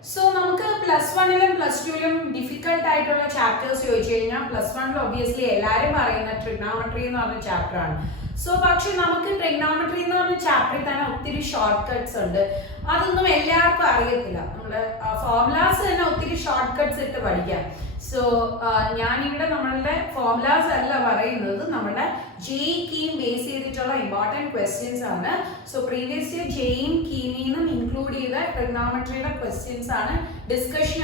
So, plus 1 and plus 2 difficult chapters. Plus 1 obviously trigonometry chapter. So, trigonometry chapter shortcuts. Formulas shortcuts. So, formulas JEE key based important questions. So, previous year JEE key include trigonometry questions discussion.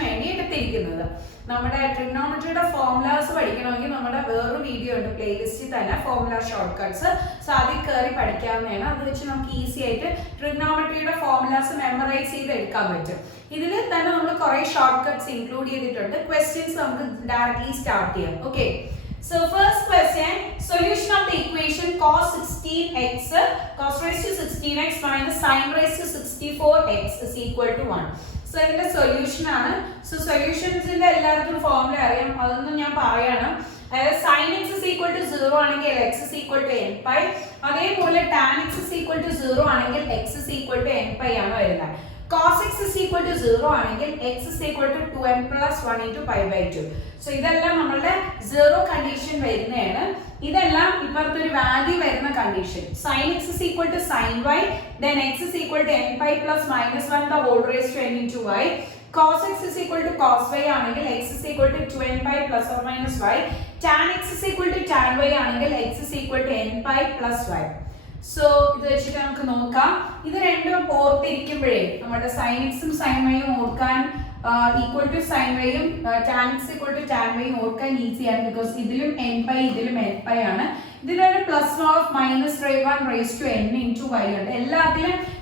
Trigonometry formulas video playlist formula shortcuts. So, that's easy trigonometry formulas memorize shortcuts include questions directly start here. Okay. So first question, solution of the equation cos 16x cos raised to 16x minus sin raised to 64x is equal to 1. So the solution so solutions in the formula sin x is equal to 0 x is equal to n pi. Tan x is equal to 0 x is equal to n pi. Cos x is equal to 0 x is equal to 2n plus 1 into pi by 2. So, this is zero condition. This is value condition. Sin x is equal to sin y, then x is equal to n pi plus minus 1 the whole raised to n into y. Cos x is equal to cos y, x is equal to 2n pi plus or minus y. Tan x is equal to tan y, x is equal to n pi plus y. So, this is what we will do. This is sin x and sin y equal to sin y, tan x equal to tan y easy because this is n pi. This is plus or minus 1 raised to n into y.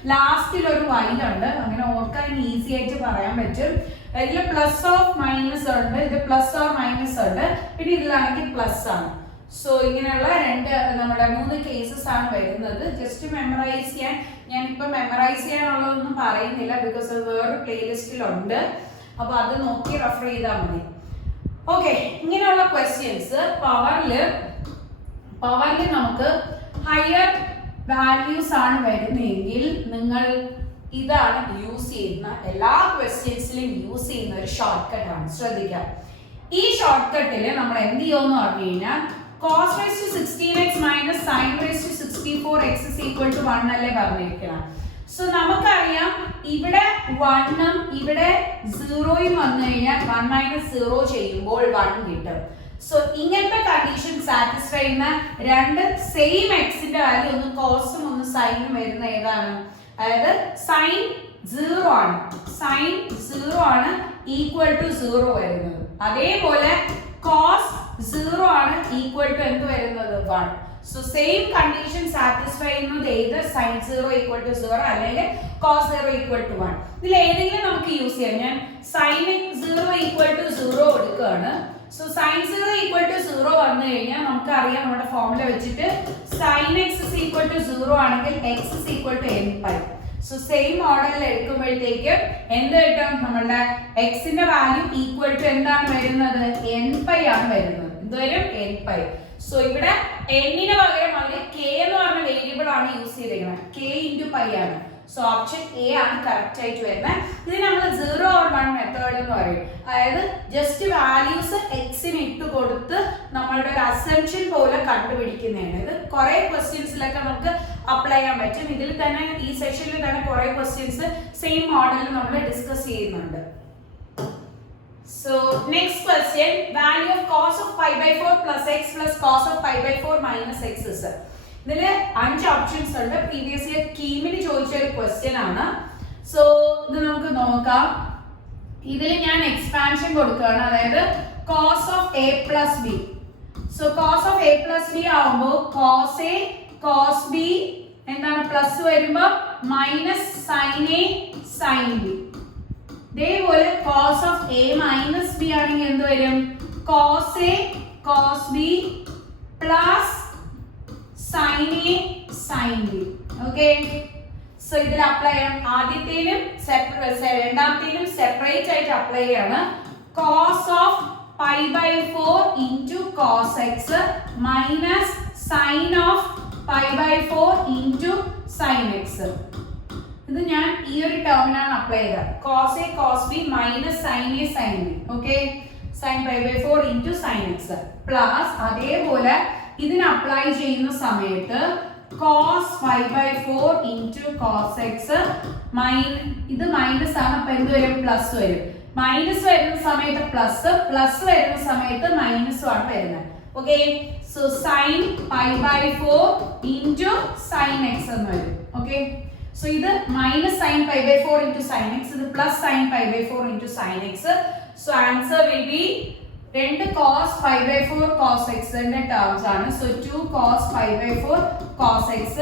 Last is y. Easy to plus or minus plus or minus plus. So, in the cases just to memorize memorize because of the playlist. Okay, questions. Power higher values use questions use shortcut. This shortcut cos raised to 16x minus sin raised to 64x is equal to 1. So, we know that 1 0 1 minus 0 1. So, this condition satisfy same x value cos sin sin 0 sin 0 equal to 0 cos 0 equal to 1. So same condition satisfying either sin 0 equal to 0 or cos 0 equal to 1. This use sin 0 equal to 0. So sin 0 equal to 0 formula sin x is equal to 0 x is equal to n pi. So same model x in the value equal to n pi. N pi. So here n k variable use k into pi. So option A is correct. This is 0 or 1 method. Just values x in it to assumption questions apply this session questions same model discuss. So next question, value of cos of pi by 4 plus x plus cos of pi by 4 minus x is. There are 5 options. Previous year key question. So this is expansion cos of a plus b. So cos of a plus b cos a cos b and plus minus sin a sin b. Cos of a minus b cos a cos b plus sin a sin b. Okay. So this apply separate apply cos of pi by 4 into cos x minus sin of pi by 4 into sin x. ഇത് ഞാൻ ഈ ഒരു ടേമിനാണ് apply ചെയ്തത്. cos a cos b minus sin a sin b. Okay, sin pi by 4 into sin x plus അതേപോലെ ഇതിന് apply ചെയ്യുന്ന സമയത്ത് cos 5 by 4 into cos x ഇത് മൈനസ് ആണ്, അപ്പൊ എന്ത് വരും? പ്ലസ് വരും. മൈനസ് വരുന്ന സമയത്ത് പ്ലസ്, പ്ലസ് വരുന്ന സമയത്ത് മൈനസും ആണ് വരുന്നത്. Okay, so sin pi by 4 into sin x എന്ന് വരും. ഓക്കെ, സോ ഇത് minus sin pi by 4 into sin x, ഇത് plus sin pi by 4 into sin x. So answer will B 2 cos pi by 4 cos x ന്റെ terms ആണ്. So 2 cos pi by 4 cos x.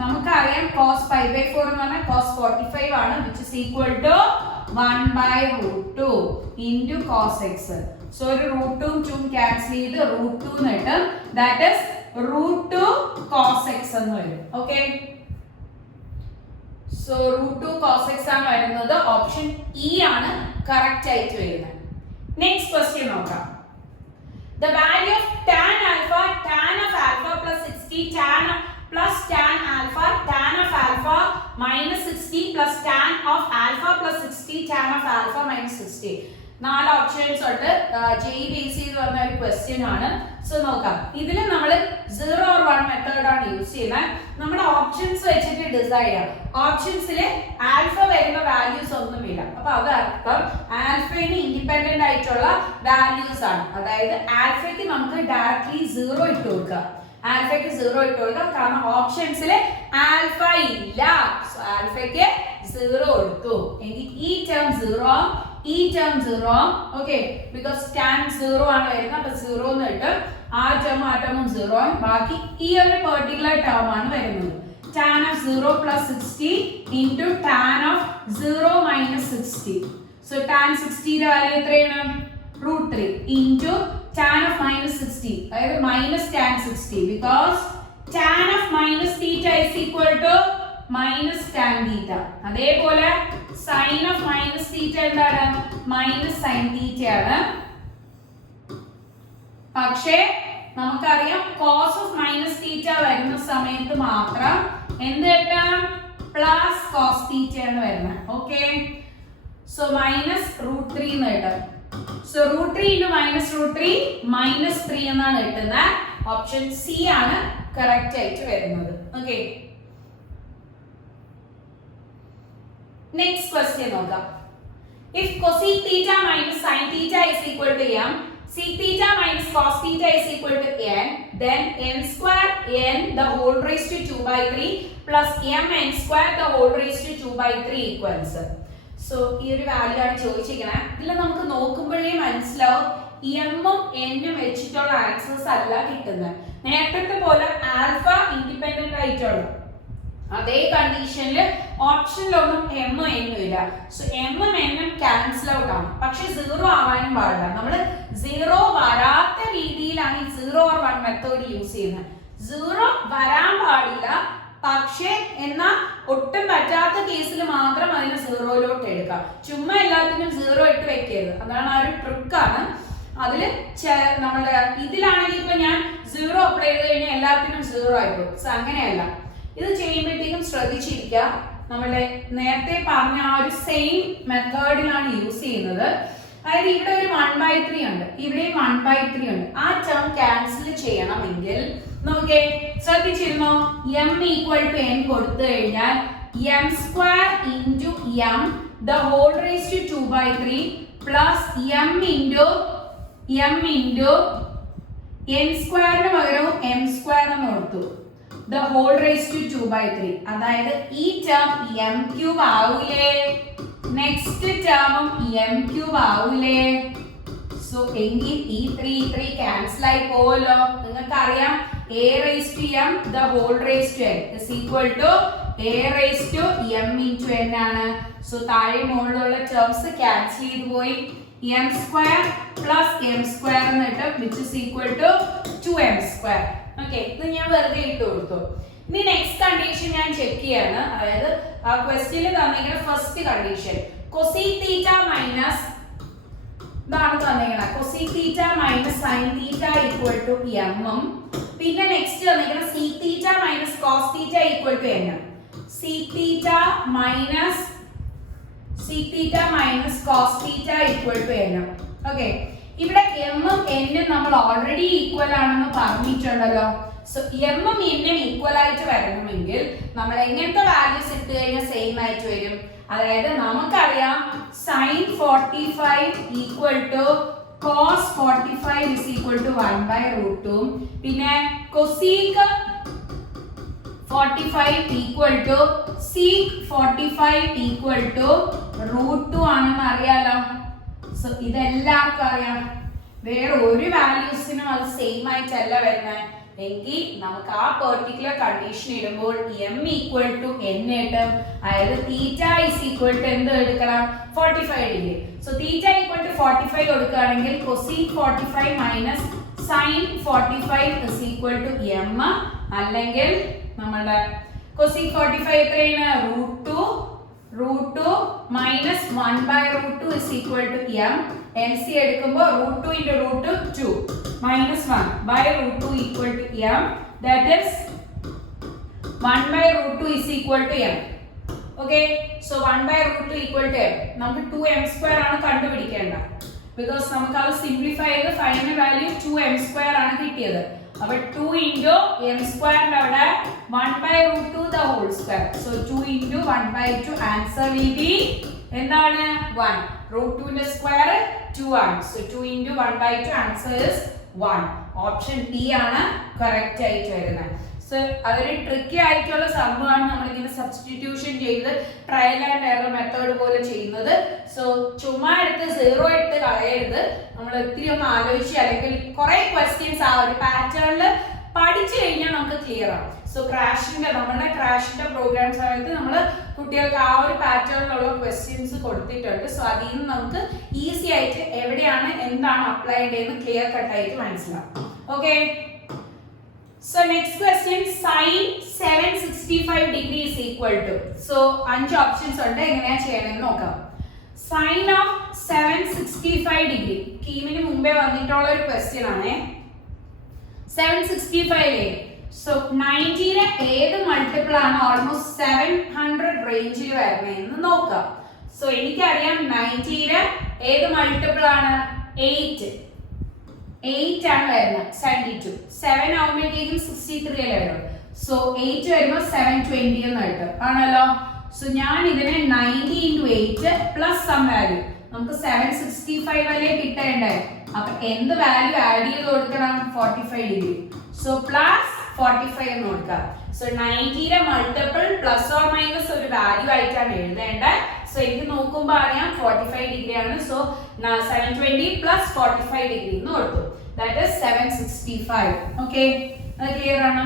നമുക്കറിയാം cos pi by 4 എന്ന് പറഞ്ഞാൽ cos 45 ആണ്, which is equal to 1 by root 2 into cos x. So ഒരു root 2 ഉം 2 ഉം cancel ചെയ്ത് root 2 എന്ന് കിട്ടും. That is root 2 cos x എന്ന് വരും. Okay, so root 2 cos x ആണ് വരുന്നത്. ഓപ്ഷൻ ഇ ആണ് കറക്റ്റ് ആയിട്ട് വരുന്നത്. നെക്സ്റ്റ് ക്വസ്റ്റ്യൻ നോക്കാം. The value of tan alpha plus 60 tan alpha minus 60 plus tan of alpha plus 60 tan of alpha minus 60. 4 options ഉണ്ട്. JEE base ചെയ്ത് വന്ന ഒരു ക്വസ്റ്റ്യൻ ആണ്. സോ നോക്കാം, ഇതിൽ നമ്മൾ 0 or 1 മെത്തേഡ് ആണ് യൂസ് ചെയ്യുന്നത്. നമ്മുടെ ഓപ്ഷൻസ് വെച്ചിട്ട് ഡിസൈഡ് ചെയ്യാം. ഓപ്ഷൻസിൽ ആൽഫ വരുന്ന വാല്യൂസ് ഒന്നുമില്ല, അപ്പൊ അതർത്ഥം ആൽഫന് ഇൻഡിപെൻഡന്റ് ആയിട്ടുള്ള വാല്യൂസ് ആണ്. അതായത് ആൽഫയ്ക്ക് നമുക്ക് ഡയറക്ട്ലി 0 ഇട്ട് കൊടുക്കാം. ആൽഫയ്ക്ക് 0 ഇട്ട് കൊടുക്കാം, കാരണം ഓപ്ഷൻസിൽ ആൽഫ ഇല്ല. സോ ആൽഫയ്ക്ക് 0 കൊടുത്തു എങ്കിൽ ഈ ടേം 0, ഈ ടേം 0. ഓക്കെ, ബിക്കോസ് tan 0 ആണ് വരുന്നത്, അപ്പൊ 0 എന്ന് കിട്ടും. ആ ടേമും 0, ബാക്കി ഈ ഒരു പെർട്ടിക്കുലർ ടേം ആണ് വരുന്നത്. tan of 0 plus 60 into tan of 0 minus 60. So tan 60 ന്റെ വാല്യൂ എത്രയാണ്? √3 into tan of minus 60, അതായത് minus tan 60, because tan of minus theta is equal to minus tan theta. അതേപോലെ sin of minus theta എന്താണ്? minus sin theta ആണ്. പക്ഷേ നമുക്കറിയാം cos of minus theta വരുന്ന സമയത്ത് മാത്രം എന്ത് കിട്ടും? പ്ലസ് cos theta ആണ് വരുന്നത്. ഓക്കെ, സോ മൈനസ് √3 എന്ന് കിട്ടും. സോ √3 into minus √3 minus 3 എന്നാണ് കിട്ടുന്നത്. ഓപ്ഷൻ സി ആണ് കറക്റ്റ് ആയിട്ട് വരുന്നത്. ഓക്കെ, നെക്സ്റ്റ് ക്വസ്റ്റ്യൻ നോക്കാം. If cosec theta minus sin theta is equal to m, sec theta minus cos theta is equal to n, then n square n the whole raised to 2 by 3 plus m n square the whole raised to 2 by 3 equals. So ഈ ഒരു value ആണ് ചോദിച്ചിരിക്കുന്നത്. ഇതിൽ നമുക്ക് നോക്കുമ്പോഴേ മനസ്സിലാവും എമ്മും എന്നും വെച്ചിട്ടുള്ള ആൻസേഴ്സ് അല്ല കിട്ടുന്നത്. നേരത്തെ പോലെ ആൽഫ ഇൻഡിപെൻഡന്റ് ആയിട്ടുള്ള അതേ കണ്ടീഷനിൽ ഓപ്ഷനിലൊന്നും എമ്മും എന്നും ഇല്ല. സോ എമ്മും എന്നും ക്യാൻസൽ ഔട്ട് ആണ്. പക്ഷെ 0 ആവാനും പാടില്ല. നമ്മൾ 0 വരാത്ത രീതിയിലാണ് ഈ 0 or 1 മെത്തേഡ് യൂസ് ചെയ്യുന്നത്. 0 വരാൻ പാടില്ല, പക്ഷേ എന്നാ ഒട്ടും പറ്റാത്ത കേസിൽ മാത്രം അതിനെ 0ലോട്ട് എടുക്കാം. ചുമ്മാ എല്ലാത്തിനും 0 ഇട്ട് വെക്കരുത്. അതാണ് ആ ഒരു ട്രിക്കാണ്. അതിൽ നമ്മുടെ ഇതിലാണെങ്കിൽ ഇപ്പൊ ഞാൻ 0 അപ്ലൈ ചെയ്ത് കഴിഞ്ഞാൽ എല്ലാത്തിനും 0 ആയിപ്പോകും. സോ അങ്ങനെയല്ല, ഇത് ചെയ്യുമ്പോഴത്തേക്കും ശ്രദ്ധിച്ചിരിക്കുക. നമ്മുടെ നേരത്തെ പറഞ്ഞ ആ ഒരു സെയിം മെത്തേഡിലാണ് യൂസ് ചെയ്യുന്നത്. അതായത് ഇവിടെ ഒരു 1/3 ഉണ്ട്, ഇവിടെയും 1/3 ഉണ്ട്. ആ ടേം ക്യാൻസൽ ചെയ്യണമെങ്കിൽ നോക്കേ, ശ്രദ്ധിച്ചിരുന്നോ? m ഈക്വൽ ടു n കൊടുത്തു കഴിഞ്ഞാൽ m square into m the whole raise to 2/3 plus m into n സ്ക്വയറിന് പകരം m സ്ക്വയർ എന്ന് കൊടുത്തു, ദ ഹോൾ റേസ് ടു 2/3. അതായത് ഈ ടേം m ക്യൂബ് ആവൂലേ, നെക്സ്റ്റ് ടേമും m ക്യൂബ് ആവൂലേ. സോ എങ്കിൽ ഈ 3 ക്യാൻസൽ ആയി പോവല്ലോ. നിങ്ങൾക്ക് അറിയാം a raised to m the whole raised to n is equal to a raised to m into n ആണ്. സോ താഴെ മുകളിലുള്ള ടേംസ് ക്യാൻസൽ ചെയ്തു പോയി. m square plus m square എന്ന് കിട്ടും, which is equal to 2m square. Okay, ഇത് ഞാൻ വെറുതെ ഇട്ട് കൊടുത്തു. ഇനി നെക്സ്റ്റ് കണ്ടീഷൻ ഞാൻ ചെക്ക് ചെയ്യാണ്. അതായത് ആ ക്വസ്റ്റ്യനിൽ തന്നിരിക്കുന്ന first condition cosec theta minus ഇതാണ് തന്നിരിക്കുന്നത് cosec theta minus sin theta equal to m ഉം പിന്നെ നെക്സ്റ്റ് തന്നിരിക്കുന്ന sec theta minus cos theta equal to n. sec theta minus cos theta equal to n. Okay. ഇവിടെ m ഉം n ഉം നമ്മൾ already equal ആണെന്ന് പറഞ്ഞിട്ടുണ്ടല്ലോ. സോ m ഉം n ഉം ഈക്വൽ ആയിട്ട് വരണമെങ്കിൽ നമ്മൾ എങ്ങനത്തെ വാല്യൂസ് ഇട്ട് കഴിഞ്ഞാൽ സെയിം ആയിട്ട് വരും. അതായത് നമുക്കറിയാം sin 45 equal to cos 45 is equal to 1 by root 2. പിന്നെ cosec 45 equal to sec 45 equal to root 2 ആണെന്ന് അറിയാലോ. സോ ഇതെല്ലാവർക്കും അറിയാം. വേറെ ഒരു വാല്യൂസിനും അത് സെയിം ആയിട്ടല്ല വരുന്നത് എങ്കിൽ നമുക്ക് ആ പെർട്ടിക്കുലർ കണ്ടീഷൻ ഇടുമ്പോൾ m ഈക്വൽ ടു n കിട്ടും. അതായത് തീറ്റ ഇസ് ഈക്വൽ ടു എന്ത് എടുക്കണം 45 degree. So theta equal to 45 കൊടുക്കുകയാണെങ്കിൽ cosec 45 minus sin 45 is equal to m. അല്ലെങ്കിൽ നമ്മുടെ cosec 45 എത്രയാണ് root 2 minus 1 by root 2 is equal to m. LC എടുക്കുമ്പോൾ root 2 into root 2 minus 1 by root 2 equal to m. That is 1 by root 2 is equal to m. Okay, so 1 by root 2 equal to m. നമുക്ക് 2m square ആണ് കണ്ടുപിടിക്കേണ്ടത്. Because നമുക്ക് അത് simplify ചെയ്ത് final value 2m square ആണ് കിട്ടിയത്. അപ്പോൾ 2 into m square അവിടെ 1 by root 2 the whole square. So 2 into 1 by 2 answer will be എന്താണ് 1. root 2 ന്റെ square 2 ആണ്. So 2 into 1 by 2 answer is 1. Option D ആണ് കറക്റ്റ് ആയിട്ട് വരുന്നത്. സോ അതൊരു ട്രിക്കി ആയിട്ടുള്ള സംഭവമാണ് നമ്മൾ ഇങ്ങനെ സബ്സ്റ്റിറ്റ്യൂഷൻ ചെയ്ത് ട്രയൽ ആൻഡ് എറർ മെത്തേഡ് പോലെ ചെയ്യുന്നത്. സോ ചുമ്മാ എടുത്ത് 0 എടുത്ത് കളയരുത്. നമ്മൾ ഒത്തിരി ഒന്ന് ആലോചിച്ച് അല്ലെങ്കിൽ കുറെ ക്വസ്റ്റ്യൻസ് ആ ഒരു പാറ്റേണിൽ പഠിച്ചു കഴിഞ്ഞാൽ നമുക്ക് ക്ലിയർ ആവും. സോ നമ്മുടെ ക്രാഷിന്റെ പ്രോഗ്രാം സമയത്ത് നമ്മൾ കുട്ടികൾക്ക് ആ ഒരു പാറ്റേണിലുള്ള ക്വസ്റ്റ്യൻസ് കൊടുത്തിട്ടുണ്ട്. സോ അതിൽ നിന്ന് നമുക്ക് ഈസി ആയിട്ട് എവിടെയാണ് എന്താണ് അപ്ലൈ ചെയ്യേണ്ടതെന്ന് ക്ലിയർ കട്ട് ആയിട്ട് മനസ്സിലാവും. Okay, so next question, sin 765 degree is equal to. So 5 options ഉണ്ട്. എങ്ങനെയാ ചെയ്യണമെന്ന് നോക്കാം. sin of 765 degree കീമിന് മുമ്പേ വന്നിട്ടുള്ള ഒരു ക്വസ്റ്റ്യൻ ആണ്. 765 സോ 90 ന്റെ ഏത് മൾട്ടിപ്പിൾ ആണ് ഓൾമോസ്റ്റ് 700 റേഞ്ചിൽ വരുന്നതെന്ന് നോക്കാം. സോ എനിക്കറിയാം 90 ന്റെ ഏത് മൾട്ടിപ്പിൾ ആണ് 8 ആണ് വരുന്നത്. 72 7 ആവുമ്പോഴേക്കും 63 അല്ലേ വരും. സോ 8 വരുമ്പോൾ 720 എന്ന് കിട്ടും ആണല്ലോ. സോ ഞാൻ ഇതിനെ 90 into 8 പ്ലസ് സം വാല്യൂ നമുക്ക് 765 വരെ കിട്ടേണ്ടേ. അപ്പൊ എന്ത് വാല്യൂ ആഡ് ചെയ്ത് കൊടുക്കണം 45 ഡിഗ്രി. സോ പ്ലസ് 45 എന്ന് കൊടുക്കാം. സോ 90 ന്റെ മൾട്ടിപ്പിൾ പ്ലസ് ഓർ മൈനസ് ഒരു വാല്യൂ ആയിട്ടാണ് എഴുതേണ്ടത്. സോ എനിക്ക് നോക്കുമ്പോൾ അറിയാം 45 ഡിഗ്രി ആണ്. സോ 720 plus 45 ഡിഗ്രി എന്ന് കൊടുത്തു. That is 765. ഓക്കെ, അത് ക്ലിയർ ആണ്.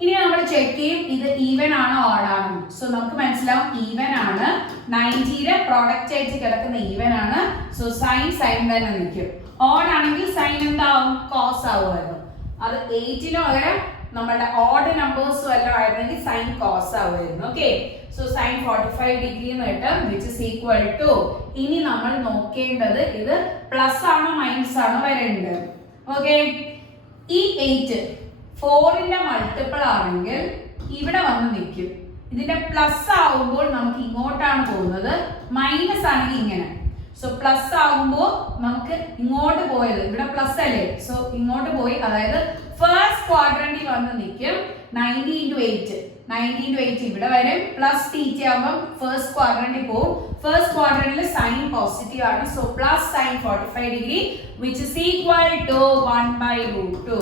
ഇനി നമ്മൾ ചെക്ക് ചെയ്യും ഇത് ഈവൻ ആണോ ഓഡ് ആണോ. സോ നമുക്ക് മനസ്സിലാവും ഈവൻ ആണ്. 90 ന്റെ പ്രോഡക്റ്റ് ആയിട്ട് കിടക്കുന്ന ഈവൻ ആണ്. സോ സൈൻ തന്നെ നിൽക്കും. ഓഡ് ആണെങ്കിൽ സൈൻ എന്താവും കോസ് ആവുമായിരുന്നു. അത് 8ന് പകരം നമ്മളുടെ ഓഡ് നമ്പേഴ്സ് വല്ലതും ആയിരുന്നെങ്കിൽ സൈൻ കോസ് ആവുമായിരുന്നു. ഓക്കെ, സോ സൈൻ 45 ഡിഗ്രി എന്ന് കിട്ടും വിച്ച് ഇസ് ഈക്വൽ ടു. ഇനി നമ്മൾ നോക്കേണ്ടത് ഇത് പ്ലസ് ആണോ മൈനസ് ആണോ വരേണ്ടത്. ഓക്കെ, ഈ 8 4ന്റെ മൾട്ടിപ്പിൾ ആണെങ്കിൽ ഇവിടെ വന്ന് നിൽക്കും. ഇതിന്റെ പ്ലസ് ആവുമ്പോൾ നമുക്ക് ഇങ്ങോട്ടാണ് പോകുന്നത്, മൈനസ് ആണെങ്കിൽ ഇങ്ങനെ. സോ പ്ലസ് ആകുമ്പോൾ നമുക്ക് ഇങ്ങോട്ട് പോയത് ഇവിടെ പ്ലസ് അല്ലേ. സോ ഇങ്ങോട്ട് പോയി അതായത് ഫസ്റ്റ് ക്വാഡ്രന്റിൽ വന്ന് നിൽക്കും. 90 into 8 90 into 8 ഇവിടെ വരും. പ്ലസ് തീറ്റ ആകുമ്പോൾ ഫസ്റ്റ് ക്വാഡ്രന്റിൽ പോകും. ഫസ്റ്റ് ക്വാഡ്രന്റിൽ സൈൻ പോസിറ്റീവ് ആണ്. So plus sine 45 degree which is equal to 1 by root 2.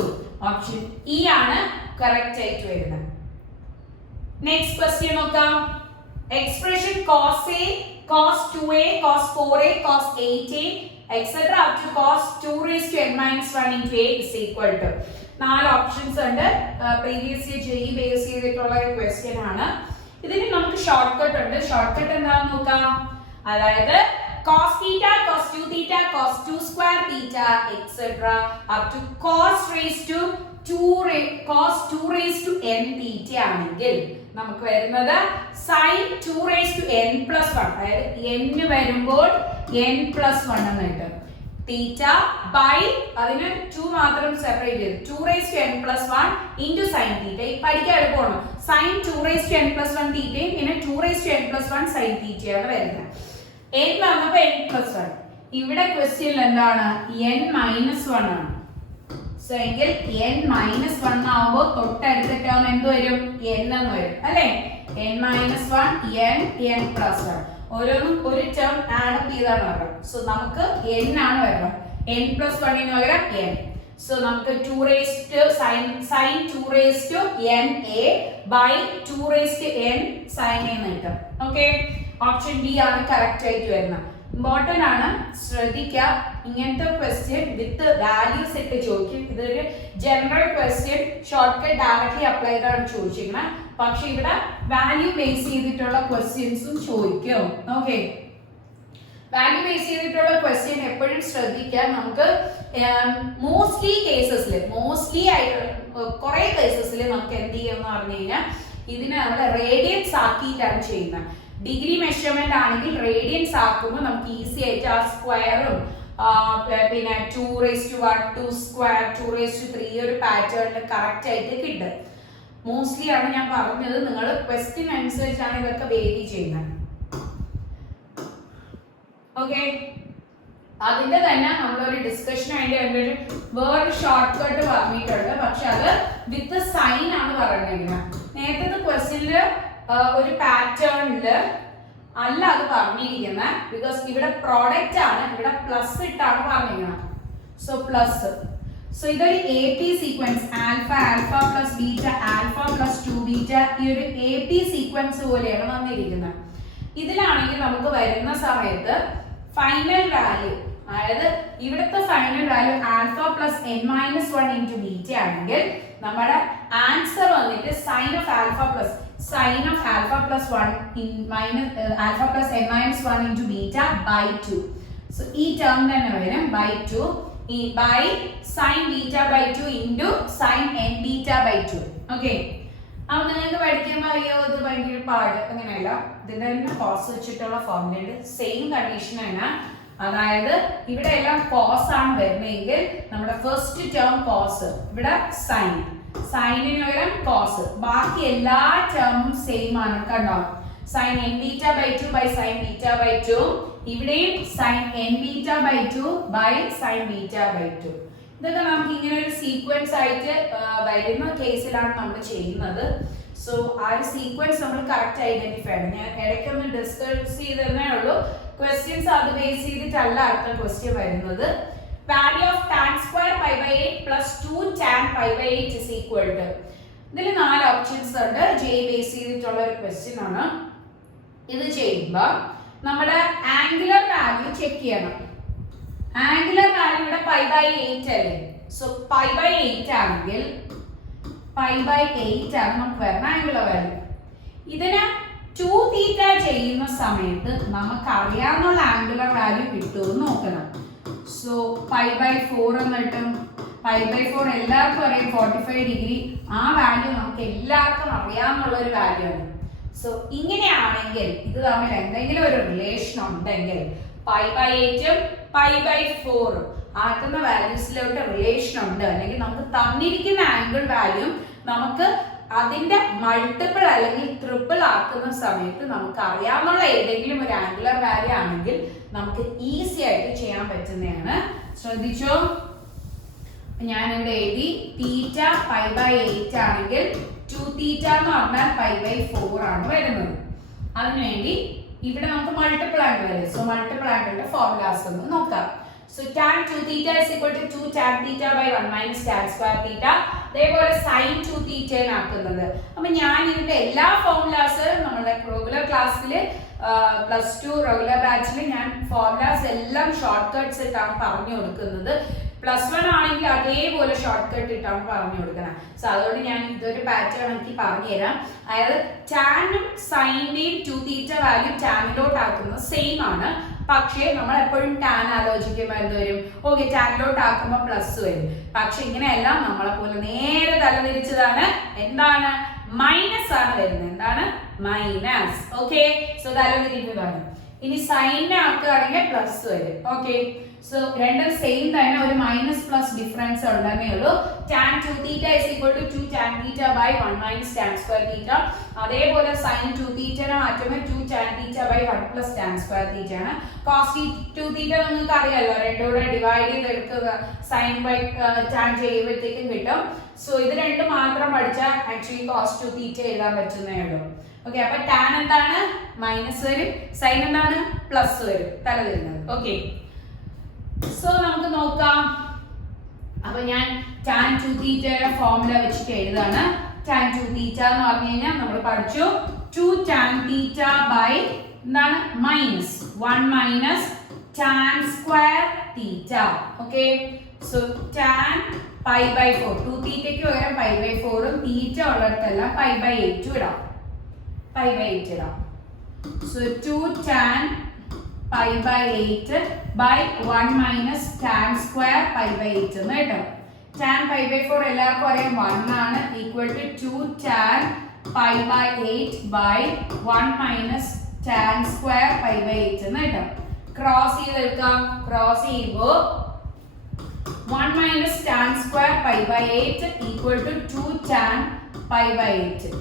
Option E ആണ് കറക്റ്റ് ആയിട്ട് വരുന്നത്. നെക്സ്റ്റ് ക്വസ്റ്റ്യൻ നോക്കാം. Expression cos A, cos 2a, cos 4a, cos 8a, etc. up to cos 2 raised to n minus 1 into a is equal to. 4 options ഉണ്ട്. Previous year JEE base ചെയ്തിട്ടുള്ള ഒരു question ആണ്. ഇതിന് നമുക്ക് short cut ഉണ്ട്. Short cut എന്താണെന്ന് നോക്കാം. അതായത് cos theta, cos 2 theta, cos 2 square theta, etc. up to cos raised to 2 raised to n theta ആണെങ്കിൽ നമുക്ക് വരുന്നത് sin 2 raised to n plus 1. അതായത് n വരുമ്പോൾ n plus 1 എന്ന് കിട്ടും. തീറ്റ ബൈ അതിന് 2 മാത്രം സെപ്പറേറ്റ് ചെയ്തു 2 raised to n plus 1 into sin തീറ്റ. പഠിക്കാൻ എളുപ്പമാണ്. sin 2 raised to n plus 1 തീറ്റയും പിന്നെ 2 raised to n plus 1 sin തീറ്റയാണ് വരുന്നത്. n വന്നപ്പോൾ n plus 1. ഇവിടെ ക്വസ്റ്റ്യനിൽ എന്താണ് n minus 1 ആണ്. സോ എങ്കിൽ n minus 1 ആവുമ്പോൾ തൊട്ടടുത്ത ടേം എന്ത് വരും n എന്ന് വരും അല്ലേ. n minus 1 n plus 1 ഓരോന്നും ഒരു ടേം ആഡ് അപ്പ് ചെയ്താണ് വരണം. സോ നമുക്ക് n ആണ് വരണം. n plus 1 ന് പകരം n. സോ നമുക്ക് 2 raised to sin 2 raised to n a by 2 raised to n sin a എന്ന് കിട്ടും. ഓക്കെ, ഓപ്ഷൻ ബി ആണ് കറക്റ്റ് ആയിട്ട് വരുന്നത്. ഇമ്പോർട്ടന്റ് ആണ്, ശ്രദ്ധിക്കുക. ഇങ്ങനത്തെ ക്വസ്റ്റ്യൻ വിത്ത് വാല്യൂസ് ഇട്ട് ചോദിക്കും. ഇതൊരു general question, short cut directly applied ആണ് ചോദിച്ചിരിക്കുന്നത്. പക്ഷെ ഇവിടെ വാല്യൂ ബേസ് ചെയ്തിട്ടുള്ള ക്വസ്റ്റ്യൻസും ചോദിക്കും. ഓക്കെ, വാല്യൂ ബേസ് ചെയ്തിട്ടുള്ള ക്വസ്റ്റ്യൻ എപ്പോഴും ശ്രദ്ധിക്കുക. നമുക്ക് മോസ്റ്റ്ലി കേസസിൽ കുറെ കേസസിൽ നമുക്ക് എന്ത് ചെയ്യുമെന്ന് പറഞ്ഞു കഴിഞ്ഞാൽ ഇതിനെ നമ്മൾ റേഡിയൻസ് ആക്കിയിട്ടാണ് ചെയ്യുന്നത്. ഡിഗ്രി മെഷർമെന്റ് ആണെങ്കിൽ റേഡിയൻസ് ആക്കുമ്പോൾ നമുക്ക് ഈസി ആയിട്ട് ആ സ്ക്വയറും പിന്നെ 2 raised to 1 2 square 2 raised to 3 ഒരു പാറ്റേണിൽ കറക്റ്റ് ആയിട്ട് കിട്ടും. മോസ്റ്റ്ലി ആണ് ഞാൻ പറഞ്ഞത്. നിങ്ങൾ ക്വസ്റ്റ്യൻ അനുസരിച്ചാണ് ഇതൊക്കെ വേരി ചെയ്യുന്നത്. ഓക്കെ, അതിന്റെ തന്നെ നമ്മളൊരു ഡിസ്കഷന് വേണ്ടി വേറൊരു ഷോർട്ട് കട്ട് പറഞ്ഞിട്ടുണ്ട്. പക്ഷെ അത് വിത്ത് സൈൻ ആണ് പറഞ്ഞിരിക്കുന്നത്. നേരത്തെ ക്വസ്റ്റ്യനില് ഒരു പാറ്റേണില് അല്ല അത് പറഞ്ഞിരിക്കുന്നത്. ബിക്കോസ് ഇവിടെ പ്രോഡക്റ്റ് ആണ്, ഇവിടെ പ്ലസ് ഇട്ടാണ് പറഞ്ഞിരിക്കുന്നത്. So plus. സോ ഇതൊരു A P sequence, alpha alpha plus beta alpha plus 2 beta, ഈ ഒരു എ പി സീക്വൻസ് പോലെയാണ് വന്നിരിക്കുന്നത്. ഇതിലാണെങ്കിൽ നമുക്ക് വരുന്ന സമയത്ത് ഫൈനൽ വാല്യൂ, അതായത് ഇവിടുത്തെ final value alpha plus n minus 1 into beta ആണെങ്കിൽ നമ്മുടെ ആൻസർ വന്നിട്ട് sine of alpha plus plus 1 in minus alpha plus n minus 1 into beta by 2. So ഈ ടേം തന്നെ വരും by 2 by sin beta by 2 into sin n beta by 2. Okay, അപ്പോൾ നിങ്ങൾക്ക് പഠിക്കുമ്പോൾ അറിയോ ഇത് ഭയങ്കര പാട്. അങ്ങനെയല്ല, ഇതിന്റെ കോസ് വെച്ചിട്ടുള്ള ഫോർമുല ഉണ്ട്. സെയിം കണ്ടീഷൻ ആണ്. അതായത് ഇവിടെ എല്ലാം കോസ് ആണ് വരുന്നതെങ്കിൽ നമ്മുടെ ഫസ്റ്റ് ടേം കോസ്, ഇവിടെ സൈൻ, സൈനിന് പകരം കോസ്, ബാക്കി എല്ലാ ടേമും സെയിം ആണ്. കണ്ടോ, sign n beta by 2 by sin beta by 2, ഇവിടെയും sin n beta by 2 by sin beta by 2. ഇതൊക്കെ നമുക്ക് ഇങ്ങനെ ഒരു സീക്വൻസ് ആയിട്ട് വരുന്ന കേസിലാണ് നമ്മൾ ചെയ്യുന്നത്. സോ ആ ഒരു സീക്വൻസ് നമ്മൾ കറക്റ്റ് ഐഡന്റിഫൈ ആണ്. ഞാൻ ഇടയ്ക്കൊന്ന് ഡിസ്കസ് ചെയ്തേ ഉള്ളൂ. ക്വസ്റ്റ്യൻസ് അത് ബേസ് ചെയ്തിട്ടല്ല അടുത്ത ക്വസ്റ്റ്യൻ വരുന്നത്. Value of tan square pi by 8 plus 2 tan pi by 8 is equal to. ഇതിൽ 4 ഓപ്ഷൻസ് ഉണ്ട്. ജെ ബേസ് ചെയ്തിട്ടുള്ള ഒരു ക്വസ്റ്റ്യൻ ആണ്. ഇത് ചെയ്യുമ്പോൾ നമ്മുടെ ആംഗുലർ വാല്യൂ ചെക്ക് ചെയ്യണം. ആംഗുലർ വാല്യൂ ഇവിടെ pi by 8 അല്ലേ. സോ pi by 8 ആണെങ്കിൽ pi by 8 ആണ് നമുക്ക് വരുന്ന ആംഗുലർ വാല്യൂ. ഇതിന് 2 തീറ്റ ചെയ്യുന്ന സമയത്ത് നമുക്ക് അറിയാവുന്ന ആംഗുലർ വാല്യൂ കിട്ടുമെന്ന് നോക്കണം. സോ pi by 4 എന്ന് കിട്ടും. pi by 4 എല്ലാവർക്കും അറിയാം 45 ഡിഗ്രി. ആ വാല്യൂ നമുക്ക് എല്ലാവർക്കും അറിയാവുന്ന ഒരു വാല്യൂ ആണ്. സോ ഇങ്ങനെയാണെങ്കിൽ ഇത് തമ്മിൽ എന്തെങ്കിലും ഒരു റിലേഷൻ ഉണ്ടെങ്കിൽ pi by 8 pi by 4 ആക്കുന്ന വാല്യൂസിലോട്ട് റിലേഷൻ ഉണ്ട്, അല്ലെങ്കിൽ നമുക്ക് തന്നിരിക്കുന്ന ആംഗിൾ വാല്യൂ നമുക്ക് അതിന്റെ മൾട്ടിപ്പിൾ അല്ലെങ്കിൽ ട്രിപ്പിൾ ആക്കുന്ന സമയത്ത് നമുക്ക് അറിയാവുന്ന ഏതെങ്കിലും ഒരു ആംഗുലർ വാല്യൂ ആണെങ്കിൽ നമുക്ക് ഈസി ആയിട്ട് ചെയ്യാൻ പറ്റുന്നതാണ്. ശ്രദ്ധിച്ചോ, ഞാൻ ഇവിടെ എഴുതി തീറ്റ pi by 8 ആണെങ്കിൽ 2 തീറ്റ എന്ന് പറഞ്ഞാൽ pi by 4 ആണ് വരുന്നത്. അതിനുവേണ്ടി ഇവിടെ നമുക്ക് മൾട്ടിപ്പിൾ ആംഗിൾ വരും. സോ മൾട്ടിപ്പിൾ ആംഗിളിന്റെ ഫോർമുലാസ് ഒന്ന് നോക്കാം. So tan 2 theta is equal to 2 tan theta by 1 minus tan square theta. അതേപോലെ sin 2 theta ആക്കുന്നത്. അപ്പോൾ ഞാൻ ഇതിന്റെ എല്ലാ ഫോർമുലാസ് നമ്മുടെ റെഗുലർ ക്ലാസ്സിൽ +2 റെഗുലർ ബാച്ചിൽ ഞാൻ ഫോർമുലാസ് എല്ലാം ഷോർട്ട് കട്ട്സ് ഇട്ടാണ് പറഞ്ഞു കൊടുക്കുന്നത്. +1 ആണെങ്കിൽ അതേപോലെ ഷോർട്ട് കട്ട് ഇട്ടാണ് പറഞ്ഞു കൊടുക്കുന്നത്. സോ അതുകൊണ്ട് ഞാൻ ഇതൊരു പാറ്റേൺ എനിക്ക് പറഞ്ഞു തരാം. അതായത് ടാനും സൈനിന്റെയും 2 തീറ്റ വാല്യൂ ടാനിലോട്ട് ആക്കുന്നത് സെയിം ആണ്. പക്ഷേ നമ്മൾ എപ്പോഴും ടാൻ ആലോചിക്കുമ്പോൾ എന്ത് വരും? ഓക്കെ, ടാനിലോട്ട് ആക്കുമ്പോൾ പ്ലസ് വരും. പക്ഷെ ഇങ്ങനെയല്ല, നമ്മളെ പോലെ നേരെ തലതിരിച്ചതാണ്. എന്താണ്? മൈനസ് ആണ് വരുന്നത്. എന്താണ്? മൈനസ്. ഓക്കെ, സോ തലതിരിക്കുന്നതാണ്. ഇനി സൈനിനെ ആക്കുകയാണെങ്കിൽ പ്ലസ് വരും. ഓക്കെ, സോ രണ്ടും സെയിം തന്നെ, ഒരു മൈനസ് പ്ലസ് ഡിഫറൻസ് ഉണ്ടെന്നേ ഉള്ളൂ. tan 2 theta is equal to 2 tan theta by 1 minus tan square theta. അതേപോലെ sin 2 theta നെ മാറ്റുമ്പോൾ 2 tan theta by 1 plus tan square theta ആണ്. cos 2 theta നിങ്ങൾക്ക് അറിയാലോ, രണ്ടും കൂടെ ഡിവൈഡ് ചെയ്തെടുക്കുക sin by tan ചെയ്യുമ്പോഴത്തേക്കും കിട്ടും. സോ ഇത് രണ്ടും മാത്രം പഠിച്ചാൽ ആക്ച്വലി cos 2 theta എഴുതാൻ പറ്റുന്നേ ഉള്ളൂ. ഓക്കെ, അപ്പൊ tan എന്താണ്? മൈനസ് വരും, sin എന്താണ്? പ്ലസ് വരും, തല വരുന്നത്. ഓക്കെ, സോ നമുക്ക് നോക്കാം. അപ്പൊ ഞാൻ tan 2 theta ഫോർമുല വെച്ചിട്ട് എഴുതാണ്. tan 2 theta എന്ന് പറഞ്ഞു കഴിഞ്ഞാൽ നമ്മൾ പഠിച്ചു 2 tan theta by എന്താണ്? Minus 1 minus tan square theta. Okay, so tan pi by 4, 2 theta പകരം pi by 4 ഉം theta ഉള്ളിടത്തെല്ലാം pi by 8 ഇടാം. pi by 8 ഇടാം. So 2 tan pi by 8 by 1 minus tan square pi by 8 എന്ന് കേട്ടോ. tan pi by 4 എല്ലാവർക്കും അറിയാം 1 ആണ്, equal to 2 tan pi by 8 by 1 minus tan square pi by 8 എന്ന് കേട്ടോ. ക്രോസ് ചെയ്തെടുക്കാം. ക്രോസ് ചെയ്യുമ്പോൾ 1 minus tan square pi by 8 equal to 2 tan pi by 8.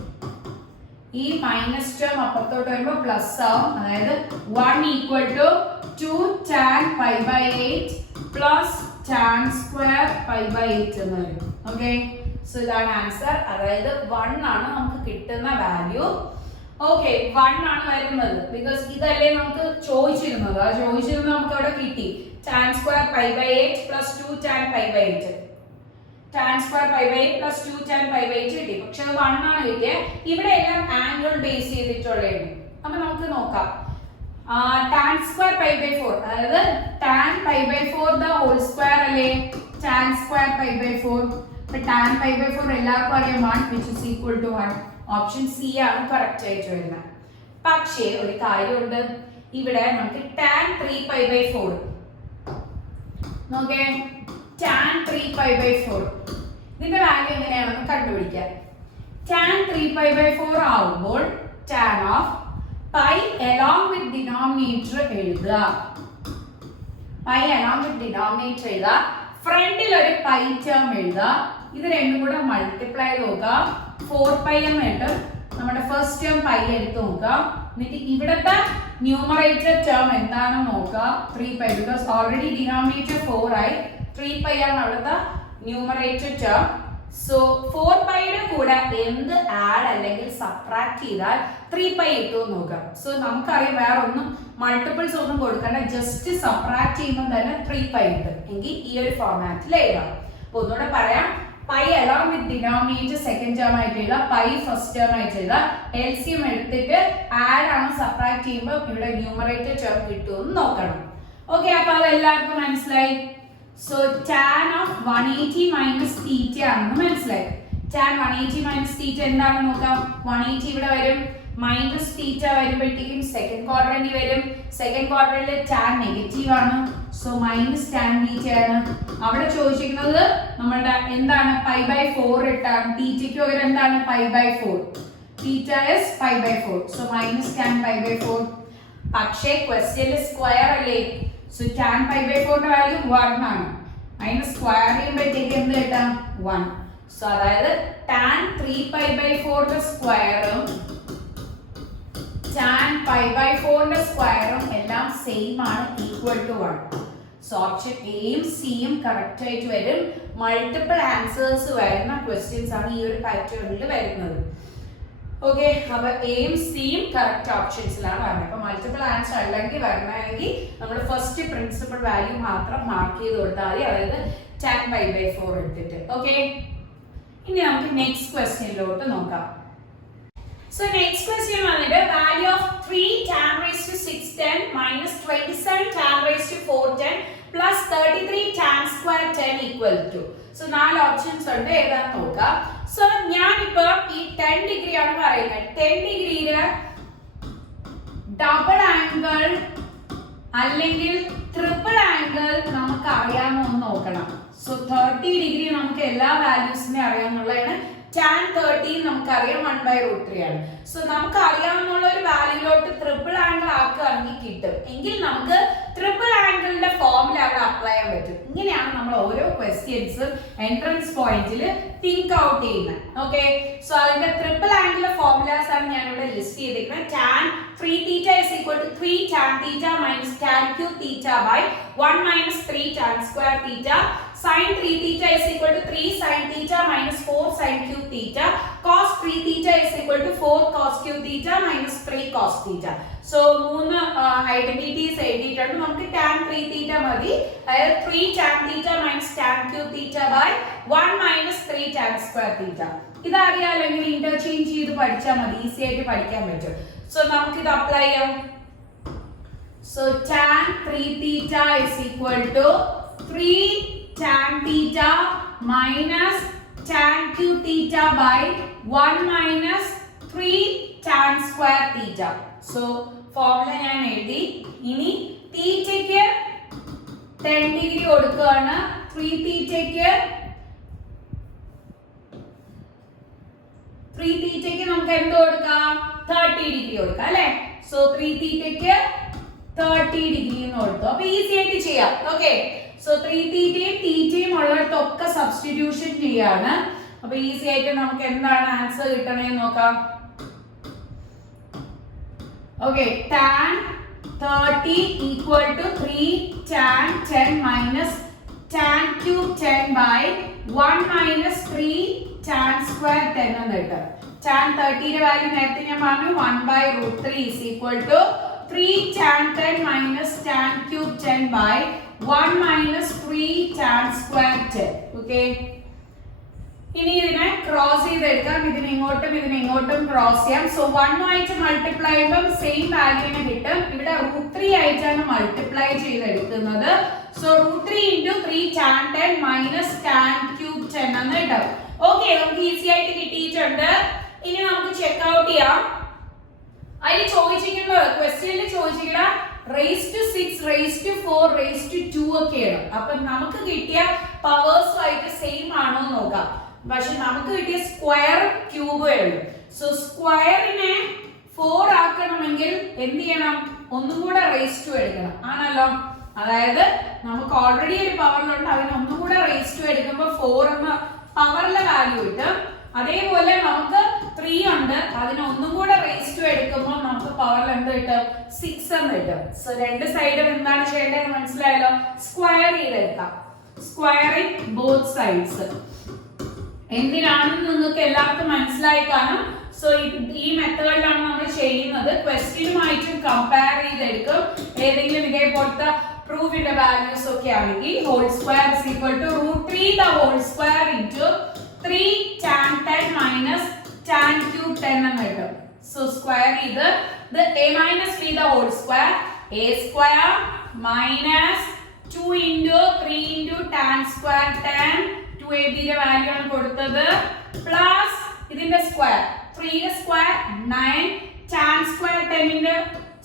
ഈ മൈനസ് ടേം അപ്പുറത്തോട്ട് വരുമ്പോൾ പ്ലസ് ആവും. അതായത് 1 equal to 2 tan pi by 8 plus tan square pi by 8 എന്ന് വരും. ഓക്കെ, സോ ഇതാണ് ആൻസർ. അതായത് 1 ആണ് നമുക്ക് കിട്ടുന്ന വാല്യൂ. ഓക്കെ, 1 ആണ് വരുന്നത് ബിക്കോസ് ഇതല്ലേ നമുക്ക് ചോദിച്ചിരുന്നത്. ആ ചോദിച്ചിരുന്നത് നമുക്ക് അവിടെ കിട്ടി. tan square pi by 8 plus 2 tan pi by 8. tan square pi by 8 plus 2 tan pi by 8 കിട്ടി. പക്ഷെ അത് 1 ആണ് കിട്ടിയത്. ഇവിടെ എല്ലാം ആംഗിൾ ബേസ് ചെയ്തിട്ടുള്ളതാണ്. അപ്പൊ നമുക്ക് നോക്കാം. tan square pi by 4, അതായത് tan pi by 4 the whole square അല്ലേ? tan square pi by 4. അപ്പൊ tan pi by 4 എല്ലാവർക്കും അറിയാം 1 which is equal to 1. Option C ആണ് കറക്റ്റ് ആയിട്ട് വരുന്നത്. പക്ഷേ ഒരു കാര്യമുണ്ട്, ഇവിടെ നമുക്ക് tan 3 pi by 4 നോക്കേ. tan 3 pi by 4 ഇതിന്റെ വാല്യൂ എങ്ങനെയാണെന്ന് കണ്ടുപിടിക്കാം. tan 3 pi by 4 ആവുമ്പോൾ tan of pi along with denominator എഴുതുക. pi along with denominator എഴുതുക. ഫ്രണ്ടിൽ ഒരു pi ടേം എഴുതുക. ഇത് രണ്ടും കൂടെ മൾട്ടിപ്ലൈ നോക്കുക. 4 pi എന്ന് കിട്ടും. നമ്മുടെ ഫസ്റ്റ് ടേം pi എടുത്ത് നോക്കുക. എന്നിട്ട് ഇവിടത്തെ ന്യൂമറേറ്റർ ടേം എന്താണെന്ന് നോക്കുക. 3 pi because already denominator 4 ആയി. 3 pi ആണ് അവിടുത്തെ ന്യൂമറേറ്റർ ടേം. സോ 4 pi യുടെ കൂടെ എന്ത് ആഡ് അല്ലെങ്കിൽ സബ്ട്രാക്ട് ചെയ്താൽ 3 pi കിട്ടുമെന്ന് നോക്കാം. സോ നമുക്കറിയാം വേറെ ഒന്നും മൾട്ടിപ്പിൾസ് ഒന്നും കൊടുക്കണ്ട, ജസ്റ്റ് സബ്ട്രാക്ട് ചെയ്യുമ്പോൾ തന്നെ 3 pi കിട്ടും. എങ്കിൽ ഈ ഒരു ഫോർമാറ്റിൽ എഴുതാം. അപ്പൊ ഒന്നുകൂടെ പറയാം. pi along with denominator second term ആയിട്ട് എഴുതുക, pi ഫസ്റ്റ് ടേം ആയിട്ട് എഴുതുക. LCM എടുത്തിട്ട് ആഡ് ആണ് സബ്ട്രാക്ട് ചെയ്യുമ്പോൾ ഇവിടെ ന്യൂമറേറ്റർ ടേം കിട്ടുമെന്ന് നോക്കണം. ഓക്കെ, അപ്പൊ അത് എല്ലാവർക്കും മനസ്സിലായി. So tan of 180 minus theta ആണെന്ന് മനസ്സിലായി. tan 180 minus theta എന്താണെന്ന് നോക്കാം. 180 ഇവിടെ വരും, മൈനസ് theta വരുമ്പോഴത്തേക്കും സെക്കൻഡ് ക്വാഡ്രന്റിൽ വരും. സെക്കൻഡ് ക്വാഡ്രന്റിൽ tan നെഗറ്റീവ് ആണ്. സോ മൈനസ് tan theta ആണ്. അവിടെ ചോദിച്ചിരിക്കുന്നത് നമ്മളുടെ എന്താണ്? pi by 4 ഇട്ടാണ്. തീറ്റയ്ക്ക് പകരം എന്താണ്? pi by 4. theta is pi by 4. So minus tan pi by 4. പക്ഷേ ക്വസ്റ്റ്യനിൽ സ്ക്വയർ അല്ലേ? So tan pi by 4 ന്റെ വാല്യൂ 1 ആണ്. അതിന് സ്ക്വയർ ചെയ്യുമ്പോഴത്തേക്ക് എന്ത് കിട്ടാം? 1. സോ അതായത് tan 3 pi by 4 ന്റെ സ്ക്വയറും tan pi by 4 ന്റെ സ്ക്വയറും എല്ലാം സെയിം ആണ്, ഈക്വൽ ടു 1. സോ ഓപ്ഷൻ എയും സിയും കറക്റ്റ് ആയിട്ട് വരും. മൾട്ടിപ്പിൾ ആൻസേഴ്സ് വരുന്ന ക്വസ്റ്റ്യൻസ് ആണ് ഈ ഒരു പാറ്റേണിൽ വരുന്നത്. ഓക്കെ, അപ്പൊ എയും സിയും കറക്റ്റ് ഓപ്ഷൻസിലാണ് വരുന്നത്. അപ്പൊ മൾട്ടിപ്പിൾ ആൻസർ അല്ലെങ്കിൽ വരണമെങ്കിൽ നമ്മൾ ഫസ്റ്റ് പ്രിൻസിപ്പൽ വാല്യൂ മാത്രം മാർക്ക് ചെയ്ത് കൊടുത്താൽ മതി. അതായത് tan pi by 4 എടുത്തിട്ട്. ഓക്കെ, ഇനി നമുക്ക് നെക്സ്റ്റ് ക്വസ്റ്റ്യനിലോട്ട് നോക്കാം. സോ നെക്സ്റ്റ് ക്വസ്റ്റ്യൻ വന്നിട്ട് value of 3 tan raised to 610 minus 27 tan raised to 410 plus 33 tan square 10 equal to. So 4 options ഉണ്ട്, ഏതാണെന്ന് നോക്കാം. സോ ഞാനിപ്പോ ഈ 10 ഡിഗ്രി ആണ് പറയുന്നത്. 10 ഡിഗ്രിയില് ഡബിൾ ആംഗിൾ അല്ലെങ്കിൽ ട്രിപ്പിൾ ആംഗിൾ നമുക്ക് അറിയാമോ എന്ന് നോക്കണം. സോ 30 ഡിഗ്രി നമുക്ക് എല്ലാ വാല്യൂസിനെ അറിയാമെന്നുള്ളതാണ്. tan 13 നമുക്കറിയാം 1/√3 ആണ്. സോ നമുക്ക് അറിയാവുന്ന ഒരു വാല്യൂലോട്ട് ട്രിപ്പിൾ ആംഗിൾ ആക്കുകയാണെങ്കിൽ കിട്ടും. എങ്കിൽ നമുക്ക് ട്രിപ്പിൾ ആംഗിളിന്റെ ഫോർമുല അവിടെ അപ്ലൈ ചെയ്യാൻ പറ്റും. ഇങ്ങനെയാണ് നമ്മൾ ഓരോ ക്വസ്റ്റ്യൻസും എൻട്രൻസ് പോയിന്റിൽ തിങ്ക് ഔട്ട് ചെയ്യുന്നത്. ഓക്കെ, സോ അതിന്റെ ട്രിപ്പിൾ ആംഗിൾ ഫോർമുലാസ് ആണ് ഞാൻ ഇവിടെ ലിസ്റ്റ് ചെയ്തിരിക്കുന്നത്. tan 3 theta is equal to 3 tan theta minus tan cube theta by 1 minus 3 tan square theta. Sin 3 theta is equal to 3 sin theta minus 4 sin cube theta. Cos 3 theta is equal to 4 cos cube theta minus 3 cos theta. So മൂന്ന് identities എഴുതിയിട്ടുണ്ട്. നമുക്ക് tan 3 theta മതി. അതായത് 3 tan theta minus tan cube theta by 1 minus 3 tan square theta. ഇത് അറിയാമെങ്കിൽ interchange ചെയ്ത് പഠിച്ചാൽ മതി, ഈസി ആയിട്ട് പഠിക്കാൻ പറ്റും. സോ നമുക്ക് ഇത് അപ്ലൈ ചെയ്യാം. So tan 3 theta is equal to 3 tan theta minus tan cube theta by 1 minus 3 tan square theta. So formula ഞാൻ എഴുതി. ഇനി തീറ്റയ്ക്ക് 10 ഡിഗ്രി കൊടുക്കുകയാണ്. 3 തീറ്റയ്ക്ക് നമുക്ക് എന്ത് കൊടുക്കാം? 30 ഡിഗ്രി കൊടുക്കാം അല്ലേ? സോ 3 തീറ്റയ്ക്ക് 30 ഡിഗ്രി എന്ന് കൊടുത്തു. അപ്പൊ ഈസി ആയിട്ട് ചെയ്യാം. ഓക്കെ, സോ 3 തീറ്റയും തീറ്റയും ഉള്ളിടത്തൊക്കെ സബ്സ്റ്റിറ്റ്യൂഷൻ ചെയ്യാണ്. അപ്പൊ ഈസി ആയിട്ട് നമുക്ക് എന്താണ് ആൻസർ കിട്ടണേന്ന് നോക്കാം. Okay, tan 30 equal to 3 tan 10 minus tan cube 10 by 1 minus 3 tan square 10 എന്ന് കിട്ടും. tan 30 യുടെ വാല്യൂ നേരത്തെ ഞാൻ പറഞ്ഞു 1/√3 is equal to 3 tan 10 minus tan cube 10 by 1 minus 3 tan square 10. Okay, ഇനി ഇതിനെ ക്രോസ് ചെയ്തെടുക്കാം. ഇതിനെ ഇങ്ങോട്ടും ക്രോസ് ചെയ്യാം. സോ 1 ആയിട്ട് മൾട്ടിപ്ലൈ ചെയ്യുമ്പോൾ സെയിം വാല്യൂനെ കിട്ടും. ഇവിടെ √3 ആയിട്ടാണ് മൾട്ടിപ്ലൈ ചെയ്തെടുക്കുന്നത്. So √3 into 3 tan 10 minus tan cube 10 എന്ന് കിട്ടും. ഓക്കെ, നമുക്ക് ഈസി ആയിട്ട് കിട്ടിയിട്ടുണ്ട്. ഇനി നമുക്ക് ചെക്ക് ഔട്ട് ചെയ്യാം. അതിൽ ചോദിച്ചിരിക്കുന്നത് ക്വസ്റ്റ്യനിൽ ചോദിച്ചിരിക്കുന്ന raised to 6, raised to 4, raised to 2 ഒക്കെയാണ്. അപ്പൊ നമുക്ക് കിട്ടിയ പവേഴ്സും ആയിട്ട് സെയിം ആണോ എന്ന് നോക്കാം. പക്ഷെ നമുക്ക് കിട്ടിയ സ്ക്വയർ ക്യൂബേ ഉള്ളൂ. സോ സ്ക്വയറിനെ 4 ആക്കണമെങ്കിൽ എന്ത് ചെയ്യണം? ഒന്നും കൂടെ റേസ് ടു എടുക്കണം ആണല്ലോ. അതായത് നമുക്ക് ഓൾറെഡി ഒരു പവറിലുണ്ട്, അതിന് ഒന്നും കൂടെ റേസ് ടു എടുക്കുമ്പോൾ 4 എന്ന പവറിലെ വാല്യൂ കിട്ടും. അതേപോലെ നമുക്ക് 3 ഉണ്ട്, അതിന് ഒന്നും കൂടെ റേസ് ടു എടുക്കുമ്പോൾ നമുക്ക് പവറിൽ എന്ത് കിട്ടും? 6 എന്ന് കിട്ടും. സോ രണ്ട് സൈഡും എന്താണ് ചെയ്യേണ്ടത് മനസ്സിലായല്ലോ. സ്ക്വയർ ചെയ്തെടുക്കാം. സ്ക്വയറിംഗ് ബോത്ത് സൈഡ്സ് എന്തിനാണെന്ന് നിങ്ങൾക്ക് എല്ലാവർക്കും മനസ്സിലായി കാണും. സോ ഈ മെത്തേഡിലാണ് നമ്മൾ ചെയ്യുന്നത്. ക്വസ്റ്റ്യനുമായിട്ടും കമ്പയർ ചെയ്തെടുക്കും. ഏതെങ്കിലും ഇതേപോലത്തെ പ്രൂഫിന്റെ വാല്യൂസ് ഒക്കെ ആണെങ്കിൽ whole square is equal to √3 the whole square into 3 tan 10 minus tan cube 10 എന്ന് കിട്ടും. സോ സ്ക്വയർ ചെയ്ത് a minus b the whole square, a square minus 2 into 3 into tan square 10, 2ab യുടെ value ആണ് കൊടുത്തത്, plus ഇതിന്റെ square 3 ന്റെ square 9 tan square 10 ന്റെ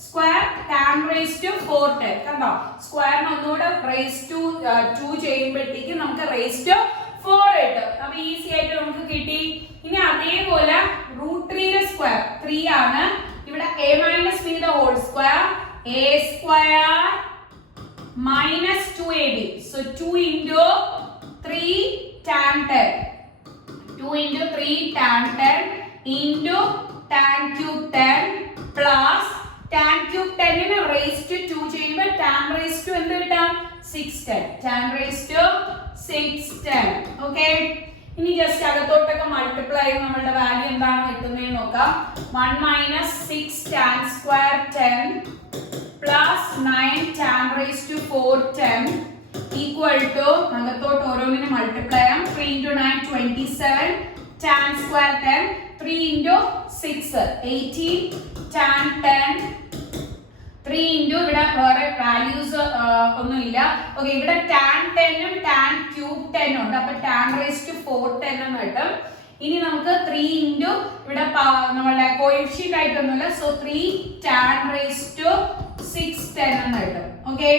square tan raised to 4 10. കണ്ടോ, സ്ക്വയറിന് ഒന്നുകൂടെ raised to 2 ചെയ്യുമ്പോഴത്തേക്ക് നമുക്ക് raised to 4 കിട്ടും. അപ്പൊ ഈസി ആയിട്ട് നമുക്ക് കിട്ടി. ഇനി അതേപോലെ √3 ന്റെ സ്ക്വയർ 3 ആണ്. ഇവിടെ a minus b the whole square, a square minus 2ab. So 2 into 3 tan 10, 2 into 3 tan 10 into tan cube 10 plus tan cube 10 നെ raised to 2 ചെയ്യുമ്പോൾ tan raised to എന്ത് കിട്ടാം? 610. tan raised to 610. ഓക്കെ, ഇനി just അകത്തോട്ടൊക്കെ multiply ചെയ്ത് നമ്മളുടെ value എന്താണ് കിട്ടുന്നതെന്ന് നോക്കാം. 1 minus 6 tan square 10 plus 9 tan raised to 4 10 equal to അകത്തോട്ട് ഓരോന്നിനും മൾട്ടിപ്ലൈ ചെയ്യാം. 3 into 9 27 tan square 10, 3 into 6 18 tan 10, 3 into ഇവിടെ വേറെ വാല്യൂസ് ഒന്നുമില്ല. ഓക്കെ, ഇവിടെ tan 10 ഉം tan cube 10 ഉണ്ട്. അപ്പൊ tan raised to 4 10 എന്ന് കിട്ടും. ഇനി നമുക്ക് 3 into ഇവിടെ നമ്മുടെ കോഎഫിഷ്യന്റ് ആയിട്ടൊന്നുമില്ല. സോ 3 tan raised to 6 10 എന്ന് കിട്ടും. ഓക്കെ,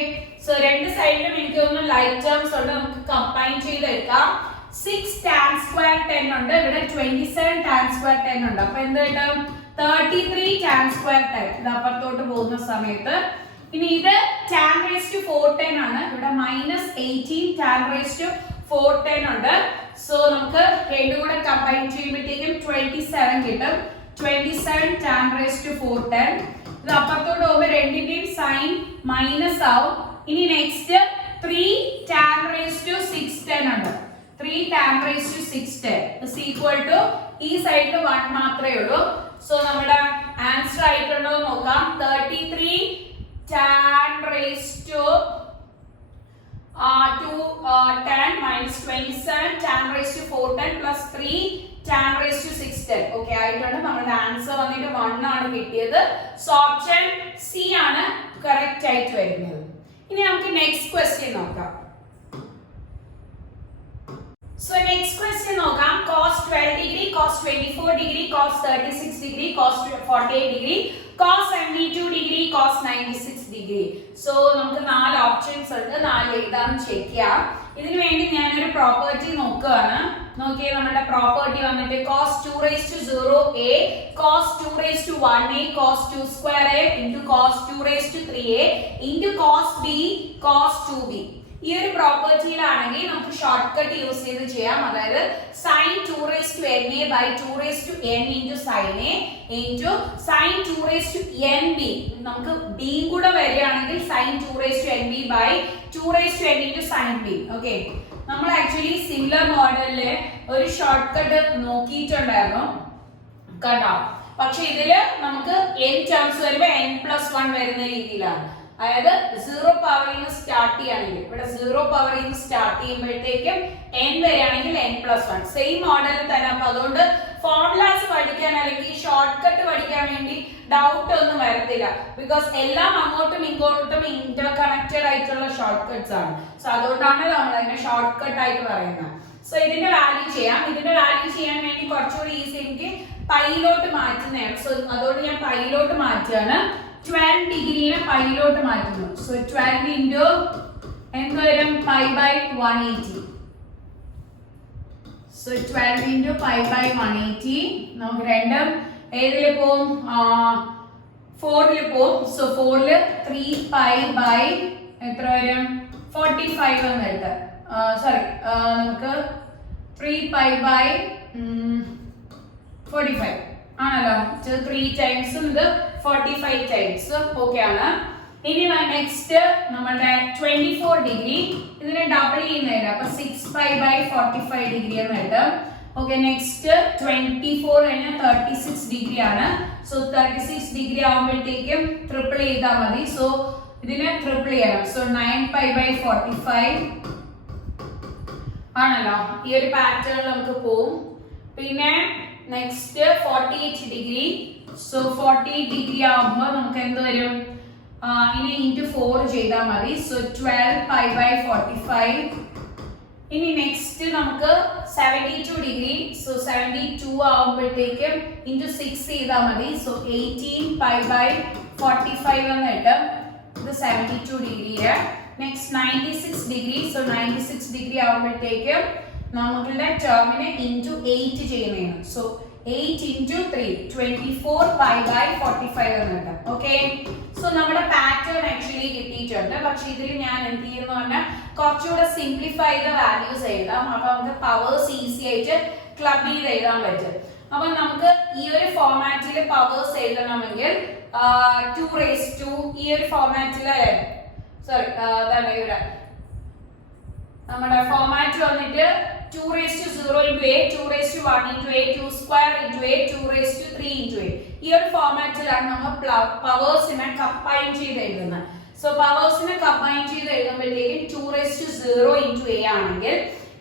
സോ രണ്ട് സൈഡിലും എനിക്ക് തോന്നുന്നു ലൈക്ക് ടേംസ് ഉണ്ട്, നമുക്ക് കമ്പൈൻ ചെയ്തെടുക്കാം. 6 tan square 10 ഉണ്ട്, ഇവിടെ 27 tan square 10 ഉണ്ട്. അപ്പൊ എന്ത് കിട്ടും? 33 tan square 10. ഇത് അപ്പുറത്തോട്ട് പോകുന്ന സമയത്ത് ഇനി ഇത് tan raised to 410 ആണ്, ഇവിടെ -18 tan raised to 410 ഉണ്ട്. സോ നമുക്ക് രണ്ടും കൂടെ കമ്പൈൻ ചെയ്യുമ്പോഴത്തേക്കും 27 കിട്ടും. 27 tan raised to 410. ഇത് അപ്പുറത്തോട്ട് പോകുമ്പോൾ രണ്ടിന്റെയും സൈൻ മൈനസ് ആവും. ഇനി നെക്സ്റ്റ് 3 tan raised to 610 ഉണ്ട്. 3 tan raised to 610 is equal to ഈ സൈഡിൽ 1 മാത്രമേ ഉള്ളൂ. സോ നമ്മുടെ ആൻസർ ആയിട്ടുണ്ടോ നോക്കാം. 33 tan raised to 10 minus 27 tan raised to 410 plus 3 tan raised to 610. Okay ആയിട്ടുണ്ട്. നമ്മുടെ ആൻസർ വന്നിട്ട് 1 ആണ് കിട്ടിയത്. സോ ഓപ്ഷൻ സി ആണ് കറക്റ്റ് ആയിട്ട് വരുന്നത്. ഇനി നമുക്ക് നെക്സ്റ്റ് ക്വസ്റ്റ്യൻ നോക്കാം. So next question നോക്കാം. cos 12 degree, cos 24 degree, cos 36 degree, cos 48 degree, cos 72 degree, cos 96 degree. So നമുക്ക് 4 ഓപ്ഷൻസ് ഉണ്ട്. 4 ഏതാണെന്ന് ചെക്ക് ചെയ്യാം. ഇതിനു വേണ്ടി ഞാൻ ഒരു പ്രോപ്പർട്ടി നോക്കുകയാണ്. നോക്കിയേ, നമ്മുടെ പ്രോപ്പർട്ടി വന്നിട്ട് cos 2 raised to 0a, cos 2 raised to 1a, cos 2 square a into cos 2 raised to 3a into cos b, cos 2b. ഈ ഒരു പ്രോപ്പർട്ടിയിലാണെങ്കിൽ നമുക്ക് ഷോർട്ട് കട്ട് യൂസ് ചെയ്ത് ചെയ്യാം. അതായത് sin 2 raised to na by 2 raised to n into sin a into sin 2 raised to nb. നമുക്ക് b കൂടെ വരികയാണെങ്കിൽ sin 2 raised to nb by 2 raised to n into sin b. Okay, നമ്മൾ actually similar മോഡലില് ഒരു short cut നോക്കിയിട്ടുണ്ടായിരുന്നു കണ്ടോ. പക്ഷെ ഇതില് നമുക്ക് n terms വരുമ്പോൾ n+1 വരുന്ന രീതിയിലാണ്. അതായത് 0 പവറിൽ നിന്ന് സ്റ്റാർട്ട് ചെയ്യുകയാണെങ്കിൽ ഇവിടെ 0 പവറിൽ നിന്ന് സ്റ്റാർട്ട് ചെയ്യുമ്പോഴത്തേക്കും n വരികയാണെങ്കിൽ n+1 സെയിം മോഡലിൽ തന്നെ. അപ്പൊ അതുകൊണ്ട് ഫോർമുലാസ് പഠിക്കാൻ അല്ലെങ്കിൽ ഷോർട്ട് കട്ട് പഠിക്കാൻ വേണ്ടി ഡൗട്ട് ഒന്നും വരത്തില്ല. ബിക്കോസ് എല്ലാം അങ്ങോട്ടും ഇങ്ങോട്ടും ഇന്റർ കണക്റ്റഡ് ആയിട്ടുള്ള ഷോർട്ട് കട്ട്സ് ആണ്. സോ അതുകൊണ്ടാണ് നമ്മൾ അതിനെ ഷോർട്ട് കട്ട് ആയിട്ട് പറയുന്നത്. സോ ഇതിന്റെ വാല്യൂ ചെയ്യാം. ഇതിന്റെ വാല്യൂ ചെയ്യാൻ വേണ്ടി കുറച്ചുകൂടി ഈസി എനിക്ക് പൈയിലോട്ട് മാറ്റുന്നതാണ്. സോ അതുകൊണ്ട് ഞാൻ പൈയിലോട്ട് മാറ്റുകയാണ്. 12 ഡിഗ്രീനെ പൈയിലോട്ട് മാറ്റുന്നു. സോ 12 ഇൻറ്റു എന്ത് വരും? Pi by 180. So 12 into pi by 180. നമുക്ക് രണ്ടും ഏതില് പോവും? 4ല് പോവും. സോ 4ല് 3 പൈ ബൈ എത്ര വരും? 45 എന്ന് എടുത്ത്. സോറി, നമുക്ക് 3 പൈ ബൈ 45 ആണല്ലോ. 3 ടൈംസും ഇത് 45 ടൈംസ്. ഓക്കെ ആണ്. ഇനി നെക്സ്റ്റ് നമ്മുടെ 24 ഡിഗ്രി ഇതിനെ ഡബിൾ ചെയ്യുന്നതിന് അപ്പൊ 6 പൈ ബൈ 45 ഡിഗ്രി എന്ന് കിട്ടും. ഓക്കെ, നെക്സ്റ്റ് 24 കഴിഞ്ഞാൽ 36 ഡിഗ്രി ആണ്. സോ 36 ഡിഗ്രി ആവുമ്പോഴത്തേക്കും ട്രിപ്പിൾ ചെയ്താൽ മതി. സോ ഇതിനെ ട്രിപ്പിൾ ചെയ്യണം. സോ 9 പൈ ബൈ 45 ആണല്ലോ. ഈ ഒരു പാറ്റേൺ നമുക്ക് പോവും. പിന്നെ നെക്സ്റ്റ് 48 ഡിഗ്രി. സോ 48 ഡിഗ്രി ആവുമ്പോൾ നമുക്ക് എന്ത് വരും? ഇനി ഇൻറ്റു 4 ചെയ്താൽ മതി. So 12 pi by 45. ഇനി നെക്സ്റ്റ് നമുക്ക് 72 ഡിഗ്രി. സോ 72 ആവുമ്പോഴത്തേക്കും ഇൻറ്റു 6 ചെയ്താൽ മതി. സോ 18 പൈ ബൈ 45 എന്ന് കിട്ടും. ഇത് 72 ഡിഗ്രിയുടെ. Next 96 degree. സോ 96 ഡിഗ്രി ആവുമ്പോഴത്തേക്കും നമ്മളുടെ ടേമിനെ ഇൻറ്റു 8 ചെയ്യുന്നതാണ്. സോ 8 into 3 24 പൈ ബൈ 45 എന്ന് കിട്ടും. ഓക്കെ, സോ നമ്മുടെ പാറ്റേൺ ആക്ച്വലി കിട്ടിയിട്ടുണ്ട്. പക്ഷെ ഇതിൽ ഞാൻ എന്ത് ചെയ്യുന്നു പറഞ്ഞാൽ കുറച്ചുകൂടെ സിംപ്ലിഫൈ ചെയ്ത വാല്യൂസ് എഴുതാം. അപ്പൊ നമുക്ക് പവേഴ്സ് ഈസി ആയിട്ട് ക്ലബ് ചെയ്ത് എഴുതാൻ പറ്റും. അപ്പൊ നമുക്ക് ഈ ഒരു ഫോർമാറ്റിൽ പവേഴ്സ് എഴുതണമെങ്കിൽ 2 raised to ഈ ഒരു ഫോർമാറ്റില് സോറി അതാണ് ഇവിടെ നമ്മുടെ ഫോർമാറ്റ് വന്നിട്ട് 2 raised to 0 into a, 2 raised to 1 into a, 2 square into a, 2 raised to 3 into a. ഈ ഒരു ഫോർമാറ്റിലാണ് നമ്മൾ പവേഴ്സിനെ കമ്പൈൻ ചെയ്ത് എഴുതുന്നത്. സോ പവേഴ്സിനെ കമ്പൈൻ ചെയ്ത് എഴുതുമ്പോഴത്തേക്കും 2 raised to 0 into a ആണെങ്കിൽ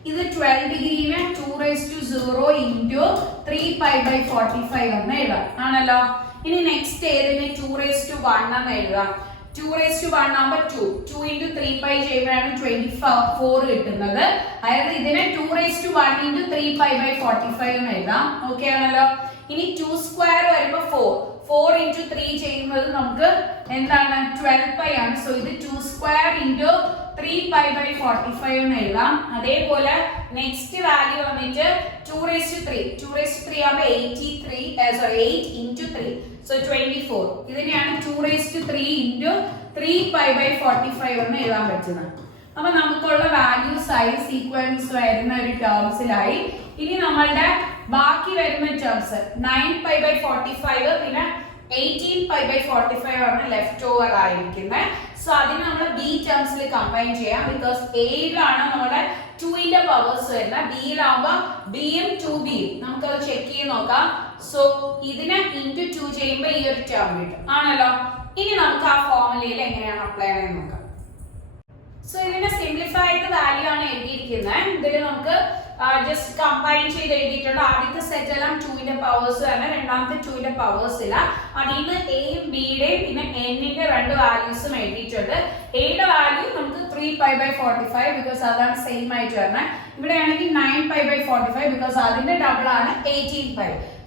ഇത് 12 ഡിഗ്രീനെ 2 raised to 0 into 3 pi by 45 എന്ന് എഴുതാം ആണല്ലോ. ഇനി നെക്സ്റ്റ് ഏതിനെ 2 raised to 1 എന്ന് എഴുതാം. 2 raised to 1 ആകുമ്പോൾ 2 into 3 pi ചെയ്യുമ്പോഴാണ് 24 കിട്ടുന്നത്. അതായത് ഇതിനെ 2 raised to 1 into 3 pi by 45 എന്ന് എഴുതാം. ഓക്കെ ആണല്ലോ. ഇനി 2 സ്ക്വയർ വരുമ്പോൾ 4 into 3 ചെയ്യുന്നത് നമുക്ക് എന്താണ് 12 pi ആണ്. സോ ഇത് 2 സ്ക്വയർ into 3π/45 എന്ന് എഴുതാം. അതേപോലെ നെക്സ്റ്റ് വാല്യൂ വന്നിട്ട് 2�3. 2�3 ആകുമ്പോൾ 8 into 3, so 24. ഇതിനെയാണ് 2�3 into 3π/45 എന്ന് എഴുതാൻ പറ്റുന്നത്. അപ്പൊ നമുക്കുള്ള വാല്യൂസ് ആയി സീക്വൻസ് വരുന്ന ഒരു ടേംസിലായി. ഇനി നമ്മളുടെ ബാക്കി വരുന്ന ടേംസ് 9π/45 പിന്നെ 18π/45 ആണ് ലെഫ്റ്റ് ഓവർ ആയിരിക്കുന്നത്. സോ അതിന് നമ്മൾ ബി ടേംസിൽ കമ്പൈൻ ചെയ്യാം. ബിക്കോസ് എയിലാണ് നമ്മുടെ 2ന്റെ പവേഴ്സ് വരുന്നത്. ബിയിലാവുമ്പോ ബിയും 2ബിയും നമുക്കത് ചെക്ക് ചെയ്ത് നോക്കാം. സോ ഇതിനെ ഇൻറ്റു 2 ചെയ്യുമ്പോൾ ഈ ഒരു ടേം കിട്ടും ആണല്ലോ. ഇനി നമുക്ക് ആ ഫോർമുലയിൽ എങ്ങനെയാണ് അപ്ലൈ ചെയ്യാൻ നോക്കാം. സോ ഇതിന്റെ സിംപ്ലിഫൈഡ് വാല്യൂ ആണ് എഴുതിയിരിക്കുന്നത്. ഇതിൽ നമുക്ക് ജസ്റ്റ് കമ്പൈൻ ചെയ്ത് എഴുതിയിട്ടുണ്ട്. ആദ്യത്തെ സെറ്റ് എല്ലാം 2ന്റെ പവേഴ്സ് തന്നെ, രണ്ടാമത്തെ 2ന്റെ പവേഴ്സ് ഇല്ല. അതിൽ നിന്ന് എയും ബിയുടെയും പിന്നെ എന്നിന്റെ രണ്ട് വാല്യൂസും എഴുതിയിട്ടുണ്ട്. എയുടെ വാല്യൂ നമുക്ക് 3π/45 ബിക്കോസ് അതാണ് സെയിം ആയിട്ട് വരുന്നത്. ഇവിടെ ആണെങ്കിൽ 9π/45 ബിക്കോസ് അതിന്റെ ഡബിൾ ആണ് 18π.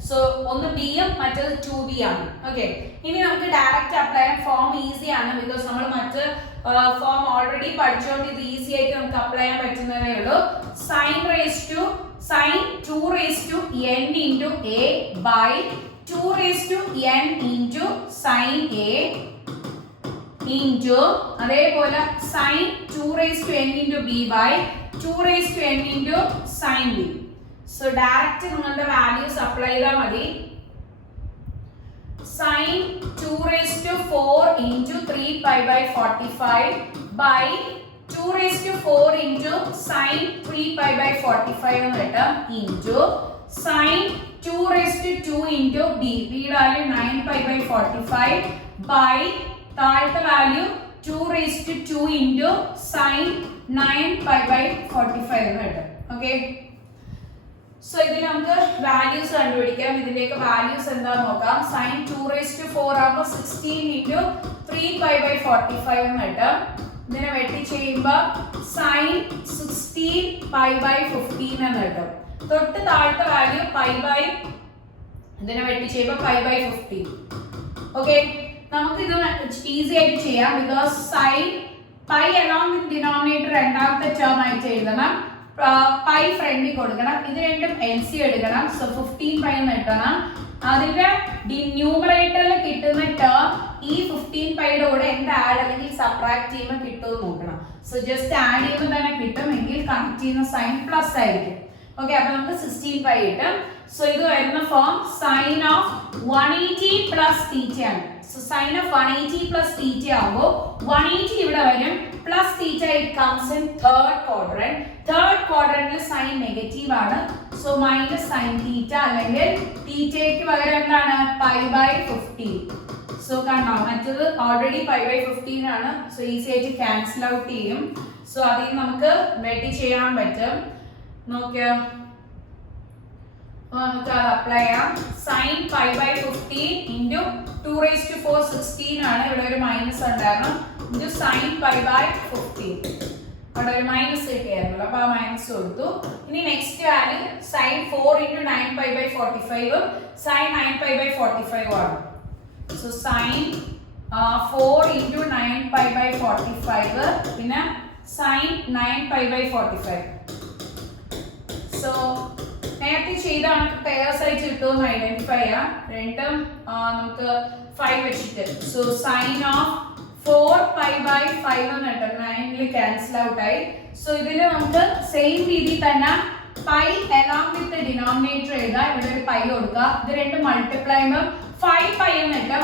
സോ ഒന്ന് ബിയും മറ്റേത് 2b ആണ്. ഓക്കെ, ഇനി നമുക്ക് ഡയറക്റ്റ് അപ്ലൈ ചെയ്യാൻ ഫോം ഈസി ആണ് ബിക്കോസ് നമ്മൾ മറ്റ് ഫോം ഓൾറെഡി പഠിച്ചുകൊണ്ട് ഇത് ഈസി ആയിട്ട് നമുക്ക് അപ്ലൈ ചെയ്യാൻ പറ്റുന്നതേ ഉള്ളൂ. sin 2n into a by 2n into sin a into അതേപോലെ sin 2n into b by 2n into sin b. So direct നിങ്ങളുടെ വാല്യൂസ് അപ്ലൈ ചെയ്താൽ മതി. sin 2⁴ into 3π/45 by 2⁴ into sin 3π/45 എന്ന് കിട്ടും into sin 2⁴ into b. ബിയുടെ value 9π/45 by താഴത്തെ value 2⁴ into sin 9π/45 എന്ന് കിട്ടും. ഓക്കെ, സോ ഇതിൽ നമുക്ക് വാല്യൂസ് കണ്ടുപിടിക്കാം. ഇതിലേക്ക് വാല്യൂസ് എന്താന്ന് നോക്കാം. sin 2⁴ ആകുമ്പോൾ 16 into 3π/45 എന്ന് കിട്ടും. ഇതിനെ വെട്ടി ചെയ്യുമ്പോൾ sin 16π/15 എന്ന് കിട്ടും. തൊട്ട് താഴത്തെ വാല്യൂ ഇതിനെ വെട്ടി ചെയ്യുമ്പോൾ π/15. ഓക്കെ, നമുക്ക് ഇത് ഈസി ആയിട്ട് ചെയ്യാം because sin pi along with denominator രണ്ടാമത്തെ ടേം ആയിട്ട് എഴുതണം. പൈ ഫ്രണ്ടിൽ കൊടുക്കണം. ഇത് രണ്ടും LCM എടുക്കണം. സോ 15π എന്ന് കിട്ടണം. അതിന്റെ ന്യൂമറേറ്ററിൽ കിട്ടുന്ന ടേം ഈ 15πയുടെ കൂടെ എന്ത് ആഡ് അല്ലെങ്കിൽ സബ്ട്രാക്ട് ചെയ്യുമ്പോൾ കിട്ടുമെന്ന് നോക്കണം. സോ ജസ്റ്റ് ആഡ് ചെയ്യുമ്പോൾ തന്നെ കിട്ടും, എങ്കിൽ കണക്ട് ചെയ്യുന്ന സൈൻ പ്ലസ് ആയിരിക്കും. ഓക്കെ, അപ്പൊ നമുക്ക് 16π കിട്ടും. സോ ഇത് വരുന്ന form sin of 180 plus theta ആണ്. So sin of 180 plus theta ആവുമ്പോൾ 180 ഇവിടെ വരും plus theta it comes in third quadrant. Third quadrant sine negative ആണ്. സോ മൈനസ് സൈൻ തീറ്റ അല്ലെങ്കിൽ തീറ്റയ്ക്ക് പകരം എന്താണ് π/15. സോ കണ്ടോ, മറ്റത് ഓൾറെഡി π/15 ആണ്. സോ ഈസി ആയിട്ട് ക്യാൻസൽ ഔട്ട് ചെയ്യും. സോ അതിൽ നമുക്ക് വെട്ടി ചെയ്യാൻ പറ്റും. നോക്കിയോ, നമുക്ക് അത് അപ്ലൈ ചെയ്യാം. sin π/15 into 2⁴ 16 ആണ്. ഇവിടെ ഒരു മൈനസ് ഉണ്ടായിരുന്നു. into sin π/15 അവിടെ ഒരു മൈനസ് കിട്ടിയായിരുന്നല്ലോ, അപ്പൊ ആ മൈനസ് കൊടുത്തു. ഇനി next value sin 4 into 9π/45 sin 9π/45 ആണ്. സോ sin 4 into 9π/45 പിന്നെ sin 9π/45. സോ നേരത്തെ ചെയ്ത പെയർസ് ആയിട്ട് കിട്ടുമെന്ന് ഐഡന്റിഫൈ ചെയ്യാം. രണ്ടും നമുക്ക് 5 വെച്ചിട്ട്. സോ സൈൻ ഓഫ് 4π/5 എന്ന് കിട്ടും. 9 ക്യാൻസൽ ഔട്ട് ആയി. സോ ഇതില് നമുക്ക് സെയിം രീതി തന്നെ pi along with the denominator എഴുതാം. ഇവിടെ ഒരു പൈ കൊടുക്കുക. ഇത് രണ്ടും മൾട്ടിപ്ലൈ ചെയ്യുമ്പോൾ 5π എന്ന് കിട്ടും.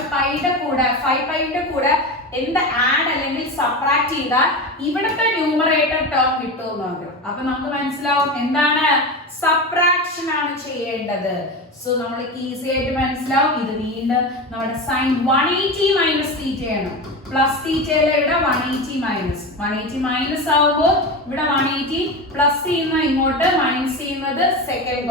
5πന്റെ കൂടെ എന്ത് ആഡ് അല്ലെങ്കിൽ സബ്ട്രാക്ട് ചെയ്താൽ ഇവിടുത്തെ ന്യൂമറേറ്റർ ടേം കിട്ടുമെന്ന്. അപ്പൊ നമുക്ക് മനസ്സിലാവും എന്താണ് സബ്ട്രാക്ഷൻ ആണ് ചെയ്യേണ്ടത്. സോ നമ്മൾക്ക് ഈസി ആയിട്ട് മനസ്സിലാവും. ഇത് വീണ്ടും നമ്മുടെ സൈൻ 180 മൈനസ് തീറ്റയാണ്. പ്ലസ് തീറ്റയിലെ ഇവിടെ 180 മൈനസ് ആവുമ്പോൾ ഇവിടെ 180 പ്ലസ് ചെയ്യുന്ന ഇങ്ങോട്ട് മൈനസ് ചെയ്യുന്നത് സെക്കൻഡ്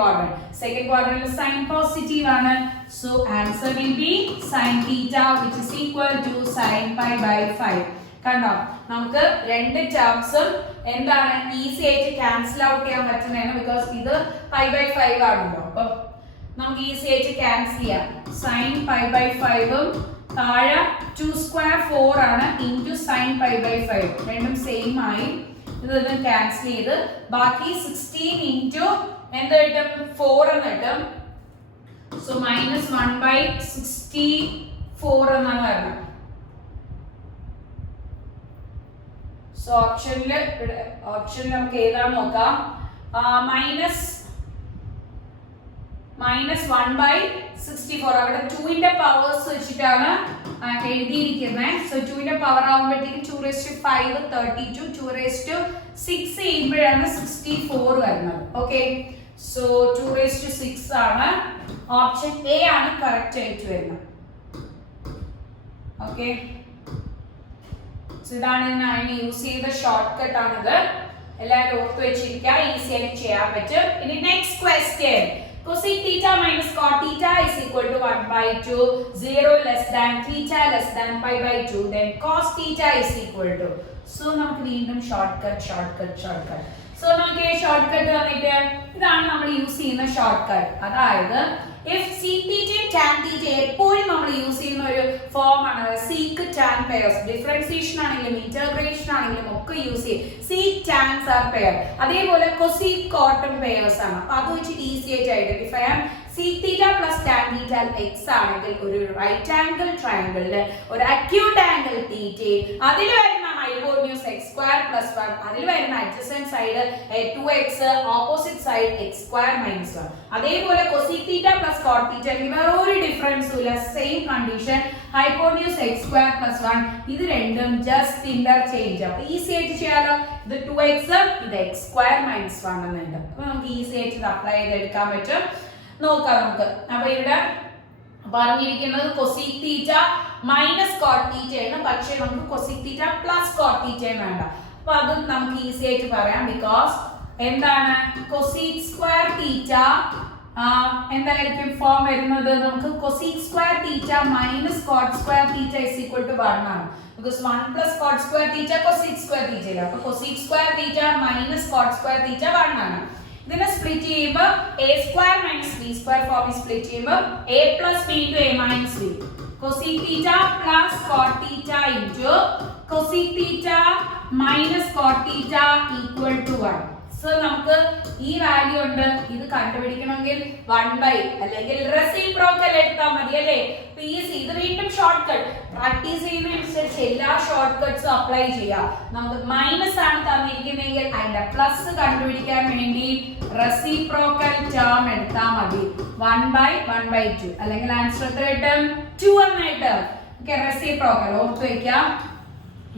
ക്വാഡ്രന്റിൽ സൈൻ പോസിറ്റീവ് ആണ്. So answer will B sine theta which is equal to sin π/5. കണ്ടോ, നമുക്ക് രണ്ട് ടേംസും എന്താണ് ഈസി ആയിട്ട് ക്യാൻസൽ ഔട്ട് ചെയ്യാൻ പറ്റുന്നതാണ്. ബിക്കോസ് ഇത് π/5 ആണല്ലോ. അപ്പൊ നമുക്ക് ഈസി ആയിട്ട് ക്യാൻസൽ ചെയ്യാം. sin π/5 താഴെ 2 സ്ക്വയർ 4 ആണ് ഇൻറ്റു സൈൻ പൈ ബൈ 5 രണ്ടും സെയിം ആയി ഇതൊന്ന് ക്യാൻസൽ ചെയ്ത് ബാക്കി 16 ഇൻറ്റു എന്ത് കിട്ടും 4 എന്ന് കിട്ടും. സോ മൈനസ് 1/64 എന്നാണ് വരുന്നത്. സോ ഓപ്ഷനിൽ നമുക്ക് ഏതാണ് നോക്കാം. മൈനസ് 1/64 അവിടെ 2ന്റെ പവേഴ്സ് വെച്ചിട്ടാണ് എഴുതിയിരിക്കുന്നത്. സോ 2ന്റെ പവർ ആകുമ്പോഴത്തേക്കും 2⁵5 32 2⁶6 ചെയ്യുമ്പോഴാണ് 64 വരുന്നത്. ഓക്കെ, സോ 2⁶6 ആണ് ഓപ്ഷൻ എ ആണ് കറക്റ്റ് ആയിട്ട് വരുന്നത്. ഓക്കെ, ഇതാണ് ഞാൻ യൂസ് ചെയ്ത ഷോർട്ട് കട്ട് ആണിത്. എല്ലാവരും ഓർത്ത് വെച്ചിരിക്കുക, ഈസി ആയിട്ട് ചെയ്യാൻ പറ്റും. ഇനി next question. Cosec theta minus cot theta is equal to 1/2, 0 less than theta less than pi by 2, then cos theta is equal to. So നമുക്ക് വീണ്ടും ഷോർട്ട്കട്ട്. സോ നമുക്ക് ഈ ഷോർട്ട്കട്ട് വന്നിട്ട് ഇതാണ് നമ്മൾ യൂസ് ചെയ്യുന്ന ഷോർട്ട്കട്ട്. അതായത് if sec theta tan theta എപ്പോഴും നമ്മൾ യൂസ് ചെയ്യുന്ന ഒരു ഫോം ആണ് sec tan pairs. ഡിഫറൻസിയേഷൻ ആണെങ്കിലും ഇന്റഗ്രേഷൻ ആണെങ്കിലും ഒക്കെ യൂസ് ചെയ്യും. sec tans are pair. അതേപോലെ cosec cotum pairs ആണ്. അപ്പോൾ അത് വെച്ചിട്ട് ഈസി ആയിട്ട് ഐഡന്റിഫൈ ചെയ്യാം. sec theta plus tan theta x ആണെങ്കിൽ ഒരു റൈറ്റ് ആംഗിൾ ട്രയാംഗിളില് ഒരു അക്യൂട്ട് ആംഗിൾ theta അതിൽ വരുന്ന hypotenuse x square plus 1 അതിൽ വരുന്ന adjacent side 2x opposite side x square minus 1. അതേപോലെ cosec theta plus cot theta വേറെ ഒരു ഡിഫറൻസും ഇല്ല, same condition hypotenuse x square plus 1 ഇത് രണ്ടും ജസ്റ്റ് ഇന്റർചേഞ്ച്. അപ്പോൾ ഈസി ആയിട്ട് ചെയ്യാലോ. ഇത് 2x ഇത് x square minus 1 എന്നുണ്ട്. അപ്പോൾ നമുക്ക് ഈസി ആയിട്ട് ഇത് അപ്ലൈ ചെയ്തെടുക്കാൻ പറ്റും. നോക്കാം നമുക്ക്. അപ്പോൾ ഇവിടെ പറഞ്ഞിരിക്കുന്നത് cosec theta minus cot theta ആണ്, പക്ഷേ നമുക്ക് cosec theta plus cot theta വേണ്ട. അപ്പോൾ അത് നമുക്ക് ഈസി ആയിട്ട് പറയാം. ബിക്കോസ് എന്താണ് cosec square theta എന്തായിരിക്കും ഫോം വരുന്നത്? നമുക്ക് cosec square theta minus cot square theta is equal to 1 ആണ്. because 1 plus cot square theta cosec square theta ഇല്ല. അപ്പോൾ cosec square theta minus cot square theta 1 ആണ്. ഇതിനെ സ്പ്ലിറ്റ് ചെയ്യുമ്പോൾ a square minus b square form split ചെയ്യുമ്പോൾ a plus b into a minus b. cosec theta plus cot theta into cosec theta minus cot theta equal to 1. So നമുക്ക് ഈ value ഉണ്ട്, ഇത് കണ്ടുപിടിക്കണമെങ്കിൽ 1/, അല്ലെങ്കിൽ reciprocal എടുത്താൽ മതി അല്ലേ. ഇത് വീണ്ടും ഷോർട്ട് കട്ട് പ്രാക്ടീസ് ചെയ്യുന്നതനുസരിച്ച് എല്ലാ ഷോർട്ട് കട്ട്സും അപ്ലൈ ചെയ്യാം. നമുക്ക് മൈനസ് ആണ് തന്നിരിക്കുന്നെങ്കിൽ അതിന്റെ പ്ലസ് കണ്ടുപിടിക്കാൻ വേണ്ടി റെസിപ്രോക്കൽ ടേം എടുത്താൽ മതി. 1/1/2 അല്ലെങ്കിൽ ആൻസർ എത്ര കിട്ടും? 2 എന്ന് കിട്ടും. ഓക്കെ, റെസിപ്രോക്കൽ ഓർത്ത് വെക്കാം.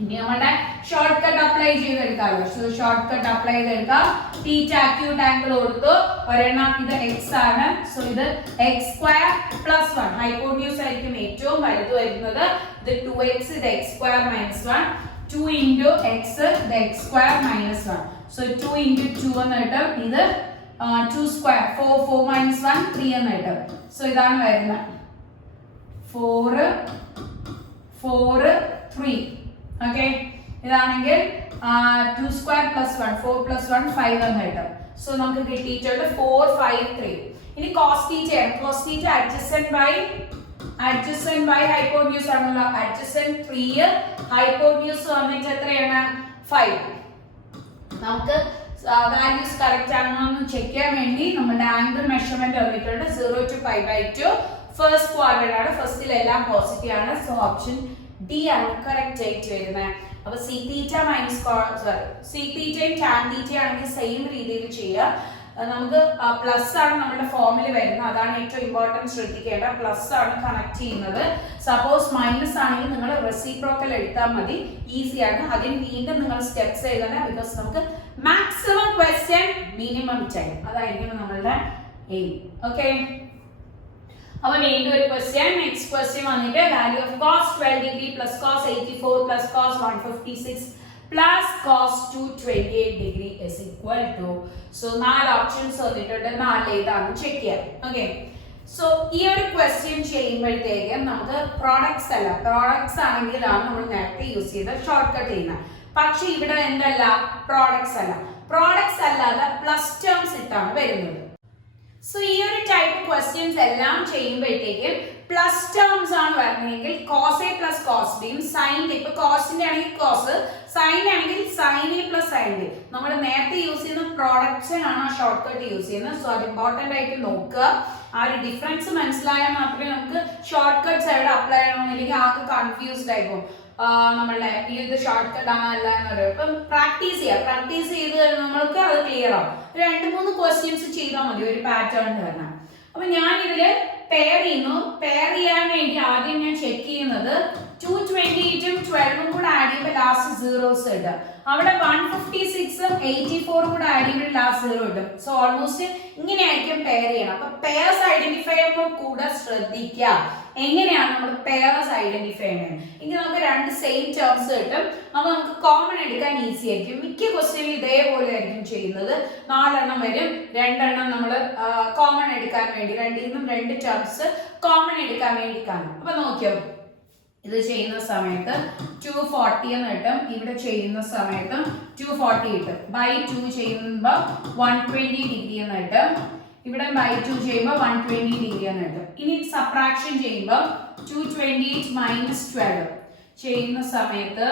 ഇനി നമ്മുടെ ഷോർട്ട് കട്ട് അപ്ലൈ ചെയ്തെടുക്കാമല്ലോ. സോ ഷോർട്ട് കട്ട് അപ്ലൈ ചെയ്തെടുക്കാം. തീറ്റ അക്യൂട്ട് ആംഗിൾ കൊടുത്തു, ഒരെണ്ണം ഇത് x ആണ്. സോ ഇത് x സ്ക്വയർ പ്ലസ് 1 ഹൈപ്പോട്യൂസ് ആയിരിക്കും ഏറ്റവും വലുത് വരുന്നത്. ഇത് 2x ഇത് x square minus 1 2 into x ഇത് x square minus 1. So 2 into 2 എന്ന് കിട്ടും. ഇത് 2 സ്ക്വയർ 4 minus 1 3 എന്ന് കിട്ടും. സോ ഇതാണ് വരുന്നത് 4 3. ഓക്കെ, ഇതാണെങ്കിൽ 2 സ്ക്വയർ പ്ലസ് 1 4 plus 1 5 എന്ന് കിട്ടും. സോ നമുക്ക് കിട്ടിയിട്ടുണ്ട് 4 5 3. ഇനി cos theta ആണ്. cos theta adjacent by hypotenuse ആണല്ലോ. adjacent 3 hypotenuse വന്നിട്ട് എത്രയാണ് 5. നമുക്ക് വാല്യൂസ് കറക്റ്റ് ആണോ എന്ന് ചെക്ക് ചെയ്യാൻ വേണ്ടി നമ്മുടെ ആംഗിൾ മെഷർമെന്റ് വന്നിട്ടുണ്ട് 0 to pi/2. ഫസ്റ്റ് ക്വാഡ്രന്റ് ആണ്, ഫസ്റ്റിൽ എല്ലാം പോസിറ്റീവ് ആണ്. സോ ഓപ്ഷൻ ഡി ആണ് കറക്റ്റ് ആയിട്ട് വരുന്നത്. അപ്പൊ sec theta minus sec theta tan theta ആണെങ്കിൽ സെയിം രീതിയിൽ ചെയ്യുക. നമുക്ക് പ്ലസ് ആണ് നമ്മുടെ ഫോമിൽ വരുന്നത്, അതാണ് ഏറ്റവും ഇമ്പോർട്ടൻറ്റ് ശ്രദ്ധിക്കേണ്ട. പ്ലസ് ആണ് കണക്ട് ചെയ്യുന്നത്. സപ്പോസ് മൈനസ് ആണെങ്കിൽ നിങ്ങൾ റെസിപ്രോക്കൽ എടുത്താൽ മതി, ഈസിയാണ്. അതിന് വീണ്ടും നിങ്ങൾ സ്റ്റെപ്സ് എഴുതണം. ബിക്കോസ് നമുക്ക് മാക്സിമം ക്വസ്റ്റ്യൻ മിനിമം ടൈം, അതായിരിക്കും നമ്മളുടെ എയിം. ഓക്കെ, അപ്പോൾ വീണ്ടും ഒരു ക്വസ്റ്റ്യൻ. നെക്സ്റ്റ് ക്വസ്റ്റ്യൻ വന്നിട്ട് value of cos 12 degree plus cos 84 plus cos 156 plus cos 228 degree is equal to. So 4 options വന്നിട്ടുണ്ട്. 4 ഏതാണെന്ന് ചെക്ക് ചെയ്യാം. ഓക്കെ, സോ ഈ ഒരു ക്വസ്റ്റ്യൻ ചെയ്യുമ്പോഴത്തേക്കും നമുക്ക് പ്രോഡക്ട്സ് അല്ല, പ്രോഡക്ട്സ് ആണെങ്കിലാണ് നമ്മൾ നേരത്തെ യൂസ് ചെയ്ത ഷോർട്ട് കട്ട് ചെയ്യുന്നത്. പക്ഷെ ഇവിടെ എന്തല്ല, പ്രോഡക്ട്സ് അല്ല. പ്രോഡക്ട്സ് അല്ലാതെ പ്ലസ് ടേംസ് ഇട്ടാണ് വരുന്നത്. സോ ഈ ഒരു ടൈപ്പ് ക്വസ്റ്റ്യൻസ് എല്ലാം ചെയ്യുമ്പോഴത്തേക്കും പ്ലസ് ടേംസ് ആണ് വരുന്നതെങ്കിൽ കോസ് എ പ്ലസ് കോസ് ബിയും സൈൻ ഇപ്പൊ കോസിന്റെ ആണെങ്കിൽ കോസ്, സൈൻ ആണെങ്കിൽ sine A plus sine B. നമ്മൾ നേരത്തെ യൂസ് ചെയ്യുന്ന പ്രോഡക്ട്സിനാണ് ആ ഷോർട്ട് കട്ട് യൂസ് ചെയ്യുന്നത്. സോ അത് ഇമ്പോർട്ടന്റ് ആയിട്ട് നോക്കുക. ആ ഒരു ഡിഫറൻസ് മനസ്സിലായാൽ മാത്രമേ നമുക്ക് ഷോർട്ട് കട്ട്സ് എവിടെ അപ്ലൈ ചെയ്യണമെന്നില്ലെങ്കിൽ ആകെ കൺഫ്യൂസ്ഡ് ആയിപ്പോകും. നമ്മളുടെ ഇത് ഷോർട്ട് കട്ട് ആണ് അല്ല എന്ന് പറയും. ഇപ്പം പ്രാക്ടീസ് ചെയ്ത് നമ്മൾക്ക് അത് ക്ലിയർ ആവും. 2-3 ക്വസ്റ്റ്യൻസ് ചെയ്താൽ മതി ഒരു പാറ്റേൺ തന്നെ. അപ്പൊ ഞാൻ ഇതില് പെയർ ചെയ്യുന്നു. പെയർ ചെയ്യാൻ വേണ്ടി ആദ്യം ഞാൻ ചെക്ക് ചെയ്യുന്നത് 228ഉം 12ഉം കൂടെ ആഡ് ചെയ്യുമ്പോൾ ലാസ്റ്റ് സീറോസ് കിട്ടും. അവിടെ 156ഉം 84ഉം കൂടെ ആഡ് ചെയ്യുമ്പോൾ ലാസ്റ്റ് സീറോ കിട്ടും. സോ ഓൾമോസ്റ്റ് ഇങ്ങനെയായിരിക്കും പെയർ ചെയ്യണം. അപ്പൊ പെയർസ് ഐഡന്റിഫൈ ചെയ്യുമ്പോൾ കൂടെ ശ്രദ്ധിക്കുക എങ്ങനെയാണ് നമ്മൾ പെയർസ് ഐഡന്റിഫൈ ചെയ്യുന്നത്. എങ്കിൽ നമുക്ക് 2 സെയിം ടേംസ് കിട്ടും. അപ്പൊ നമുക്ക് കോമൺ എടുക്കാൻ ഈസി ആയിരിക്കും. മിക്ക ക്വസ്റ്റ്യനിൽ ഇതേപോലെ ആയിരിക്കും ചെയ്യുന്നത്. 4 എണ്ണം വരും, 2 എണ്ണം നമ്മൾ കോമൺ എടുക്കാൻ വേണ്ടി 2 ടേംസ് കോമൺ എടുക്കാൻ വേണ്ടി കാണും. അപ്പൊ നോക്കിയോ, ഇത് ചെയ്യുന്ന സമയത്ത് 240 എന്ന് കിട്ടും. ഇവിടെ ചെയ്യുന്ന സമയത്ത് 240 കിട്ടും. ബൈ 2 ചെയ്യുമ്പോൾ 120 ഡിഗ്രി എന്ന് കിട്ടും. ഇവിടെ ബൈ 2 ചെയ്യുമ്പോൾ 120 ഡിഗ്രി എന്ന് കിട്ടും. ഇനി സബ്ട്രാക്ഷൻ ചെയ്യുമ്പോൾ 228 മൈനസ് 12 ചെയ്യുന്ന സമയത്ത്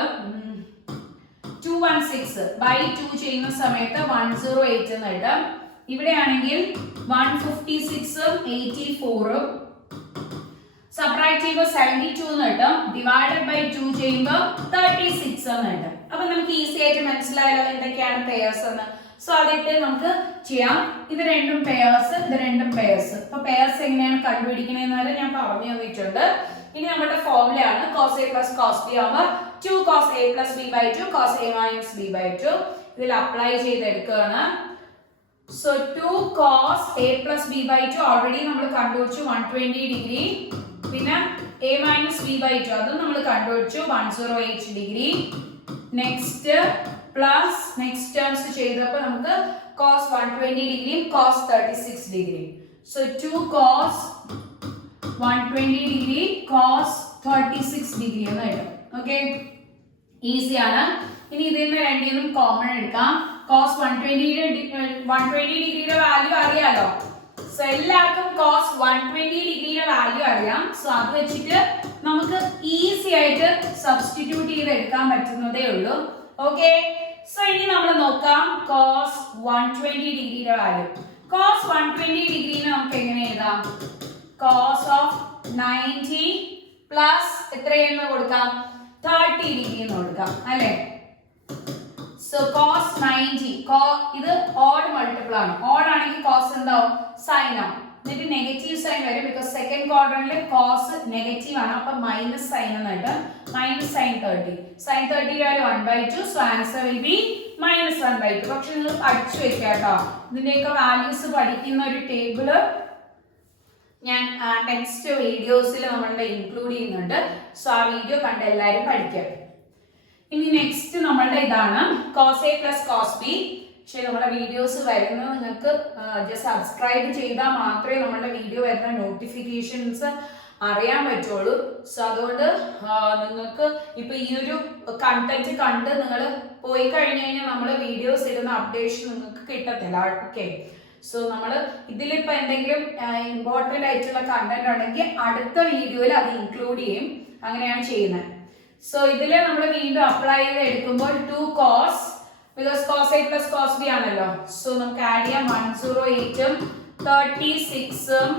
216 ബൈ 2 ചെയ്യുന്ന സമയത്ത് 108 എന്ന് കിട്ടും. ഇവിടെ ആണെങ്കിൽ 156ഉം 84ഉം സബ്ട്രാക്ട് ചെയ്യുമ്പോൾ 72 എന്ന് കിട്ടും. ഡിവൈഡഡ് ബൈ 2 ചെയ്യുമ്പോൾ 36 എന്ന് കിട്ടും. അപ്പൊ നമുക്ക് ഈസി ആയിട്ട് മനസ്സിലായല്ലോ എന്തൊക്കെയാണ് പെയർസ് എന്ന്. സോ അതിട്ട് നമുക്ക് ചെയ്യാം. ഇത് 2 പെയർസ്, ഇത് 2 പെയർസ്. അപ്പൊ പെയർസ് എങ്ങനെയാണ് കണ്ടുപിടിക്കണമെന്ന് ഞാൻ പറഞ്ഞു തന്നിട്ടുണ്ട്. ഇനി നമ്മുടെ ഫോർമുലയാണ് cos a plus cos b ആവുമ്പോൾ 2 cos a plus b by 2 cos a minus b by 2. ഇതിൽ അപ്ലൈ ചെയ്തെടുക്കുകയാണ്. So 2 cos a plus b by 2 already നമ്മൾ കണ്ടുപിടിച്ചു 120 ഡിഗ്രി. പിന്നെ a minus b by 2 അതും നമ്മൾ കണ്ടുപിടിച്ചു 108 degree. Next plus next terms ചെയ്തപ്പോൾ നമുക്ക് cos 120 ഡിഗ്രിയും cos 36 degree. So 2 cos 120 degree cos 36 degree എന്ന് കിട്ടും. ഓക്കെ, ഈസിയാണ്. ഇനി ഇതിൽ നിന്ന് 2 കോമൺ എടുക്കാം. cos 120 ഡിഗ്രിയുടെ വാല്യൂ അറിയാലോ. സോ എല്ലാവർക്കും cos 120 ഡിഗ്രിയുടെ വാല്യൂ അറിയാം. സോ അത് വെച്ചിട്ട് നമുക്ക് ഈസി ആയിട്ട് സബ്സ്റ്റിറ്റ്യൂട്ട് ചെയ്ത് എടുക്കാൻ പറ്റുന്നതേ ഉള്ളൂ. ഓക്കെ, സോ ഇനി നമ്മൾ നോക്കാം cos 120 ഡിഗ്രിയുടെ വാല്യൂ. cos 120 ഡിഗ്രിനെ നമുക്ക് എങ്ങനെ എഴുതാം? cos of 90 പ്ലസ് എത്രയെന്ന് കൊടുക്കാം? 30 ഡിഗ്രി എന്ന് കൊടുക്കാം അല്ലേ. സോ cos 90 ഇത് ഓഡ് മൾട്ടിപ്പിൾ ആണ്. ഓഡ് ആണെങ്കിൽ cos എന്താവും? സൈൻ ആവും. എന്നിട്ട് നെഗറ്റീവ് സൈൻ വരും. ബിക്കോസ് സെക്കൻഡ് ക്വാഡ്രന്റിൽ കോസ് നെഗറ്റീവ് ആണ്. അപ്പൊ മൈനസ് സൈൻ എന്നിട്ട് minus sine 30. Sine 30 value 1/2. So answer will be -1/2. പക്ഷെ നിങ്ങൾ പഠിച്ചു വെക്കുക കേട്ടോ. ഇതിന്റെയൊക്കെ വാല്യൂസ് പഠിക്കുന്ന ഒരു ടേബിള് ഞാൻ നെക്സ്റ്റ് വീഡിയോസിൽ നമ്മളുടെ ഇൻക്ലൂഡ് ചെയ്യുന്നുണ്ട്. സോ ആ വീഡിയോ കണ്ട് എല്ലാവരും പഠിക്കാം. ഇനി നെക്സ്റ്റ് നമ്മളുടെ ഇതാണ് cos a plus cos b. പക്ഷേ നമ്മുടെ വീഡിയോസ് വരുന്നത് നിങ്ങൾക്ക് ജസ്റ്റ് സബ്സ്ക്രൈബ് ചെയ്താൽ മാത്രമേ നമ്മുടെ വീഡിയോ വരുന്ന നോട്ടിഫിക്കേഷൻസ് അറിയാൻ പറ്റുള്ളൂ. സോ അതുകൊണ്ട് നിങ്ങൾക്ക് ഇപ്പൊ ഈ ഒരു കണ്ടന്റ് കണ്ട് നിങ്ങൾ പോയി കഴിഞ്ഞു കഴിഞ്ഞാൽ നമ്മൾ വീഡിയോസ് ഇടുന്ന അപ്ഡേഷൻ നിങ്ങൾക്ക് കിട്ടത്തില്ല. ഓക്കെ, സോ നമ്മൾ ഇതിലിപ്പോൾ എന്തെങ്കിലും ഇമ്പോർട്ടൻ്റ് ആയിട്ടുള്ള കണ്ടന്റ് ഉണ്ടെങ്കിൽ അടുത്ത വീഡിയോയിൽ അത് ഇൻക്ലൂഡ് ചെയ്യും. അങ്ങനെയാണ് ചെയ്യുന്നത്. സോ ഇതിൽ നമ്മൾ വീണ്ടും അപ്ലൈ ചെയ്ത് എടുക്കുമ്പോൾ 2 cos, because cos a plus cos b ആണല്ലോ. സോ നമുക്ക് ആഡ് ചെയ്യാം 108ഉം 36ഉം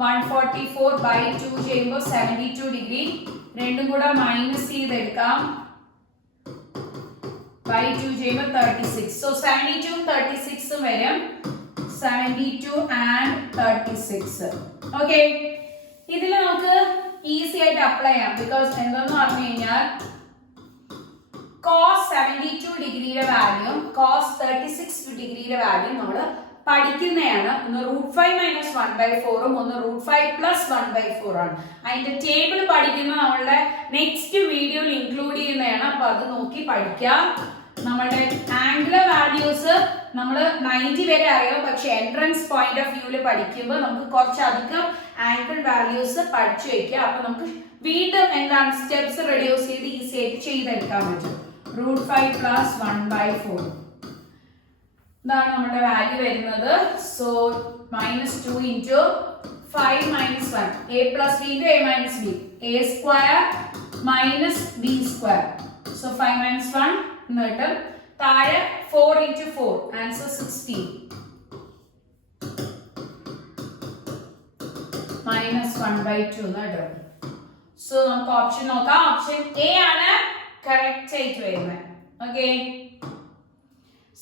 144 by 2 ചെയ്യുമ്പോൾ 72 ഡിഗ്രി. രണ്ടും കൂടെ മൈനസ് ചെയ്തെടുക്കാം. by 2 ചെയ്യുമ്പോൾ 36. സോ 72ഉം 36ഉം വരും. 72 and 36. ഓക്കെ, ഇതിൽ നമുക്ക് ഈസി ആയിട്ട് അപ്ലൈ ചെയ്യാം. ബിക്കോസ് എന്താന്ന് പറഞ്ഞു കഴിഞ്ഞാൽ cos 72 ഡിഗ്രിയുടെ വാല്യൂ cos 36 ഡിഗ്രിയുടെ വാല്യൂ നമ്മൾ പഠിക്കുന്നതാണ്. ഒന്ന് √5 - 1/4ഉം ഒന്ന് √5 + 1/4 ആണ്. അതിന്റെ ടേബിൾ പഠിക്കുന്ന നമ്മളുടെ നെക്സ്റ്റ് വീഡിയോയിൽ ഇൻക്ലൂഡ് ചെയ്യുന്നതാണ്. അപ്പൊ അത് നോക്കി പഠിക്കാം. നമ്മളുടെ ആംഗുലർ വാല്യൂസ് നമ്മൾ 90 വരെ അറിയാം. പക്ഷെ എൻട്രൻസ് പോയിന്റ് ഓഫ് വ്യൂവിൽ പഠിക്കുമ്പോൾ നമുക്ക് കുറച്ചധികം ആംഗിൾ വാല്യൂസ് പഠിച്ചു വെക്കുക. അപ്പൊ നമുക്ക് വീണ്ടും എന്താണ് സ്റ്റെപ്സ് റെഡ്യൂസ് ചെയ്ത് ഈസി ആയിട്ട് ചെയ്തെടുക്കാൻ പറ്റും. √5 + 1/4. ഇതാണ് നമ്മുടെ വാല്യൂ വരുന്നത്. So -2 into 5 minus 1 a plus b into a minus b a square minus b square. So 5 minus 1 എന്ന് കിട്ടും. താഴെ 4 into 4 ആൻസർ 16 -1/2 എന്ന് കിട്ടും. സോ നമുക്ക് ഓപ്ഷൻ നോക്കാം. ഓപ്ഷൻ എ ആണ് കറക്റ്റ് ആയിട്ട് വരുന്നത്. ഓക്കെ,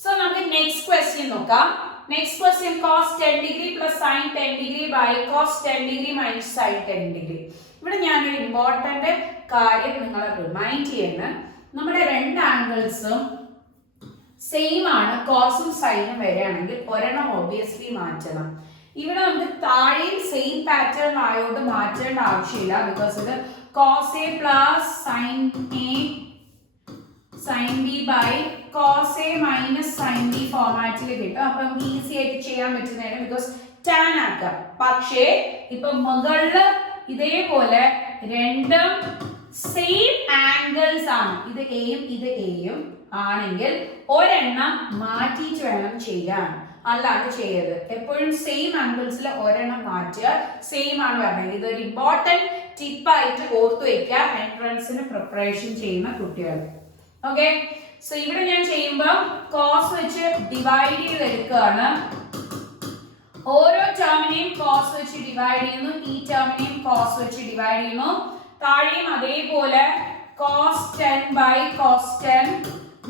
സോ നമുക്ക് നെക്സ്റ്റ് ക്വസ്റ്റ്യൻ നോക്കാം. Next question, cos 10 degree plus sin 10 degree by cos 10 degree minus sin 10 degree. ഇവിടെ ഞാനൊരു ഇമ്പോർട്ടന്റ് കാര്യം നിങ്ങളെ റിമൈൻഡ് ചെയ്യുന്നു. നമ്മുടെ രണ്ട് ആംഗിൾസും സെയിം ആണ്, കോസും സൈനും വരികയാണെങ്കിൽ ഒരെണ്ണം ഒബ്വിയസ്ലി മാറ്റണം. ഇവിടെ നമുക്ക് താഴെയും സെയിം പാറ്റേൺ ആയതുകൊണ്ട് മാറ്റേണ്ട ആവശ്യമില്ല. ബിക്കോസ് ഇത് cos a plus sin a sin b by cos a minus sin b ഫോർമാറ്റിൽ കിട്ടും. അപ്പൊ നമുക്ക് ഈസി ആയിട്ട് ചെയ്യാൻ പറ്റുന്നതാണ് ബിക്കോസ് tan ആക്കാം. പക്ഷേ ഇപ്പൊ മുകളില് ഇതേപോലെ രണ്ടും സെയിം ആംഗിൾസ് ആണ്, ഇത് എയും ഇത് എയും ആണെങ്കിൽ ഒരെണ്ണം മാറ്റിയിട്ട് വേണം ചെയ്യാൻ, അല്ലാണ്ട് ചെയ്യരുത്. എപ്പോഴും സെയിം ആംഗിൾസിൽ ഒരെണ്ണം മാറ്റുക. സെയിം ആണ് പറഞ്ഞത്. ഇതൊരു ഇമ്പോർട്ടന്റ് ടിപ്പായിട്ട് ഓർത്തു വയ്ക്കുക എൻട്രൻസിന് പ്രിപ്പറേഷൻ ചെയ്യുന്ന കുട്ടികൾ. ഓക്കെ, സോ ഇവിടെ ഞാൻ ചെയ്യുമ്പോൾ കോസ് വെച്ച് ഡിവൈഡ് ചെയ്തെടുക്കുകയാണ്. ഓരോ ടേമിനെയും കോസ് വെച്ച് ഡിവൈഡ് ചെയ്യുന്നു, ഈ ടേമിനെയും കോസ് വെച്ച് ഡിവൈഡ് ചെയ്യുന്നു. താഴെയും അതേപോലെ cos 10 by cos 10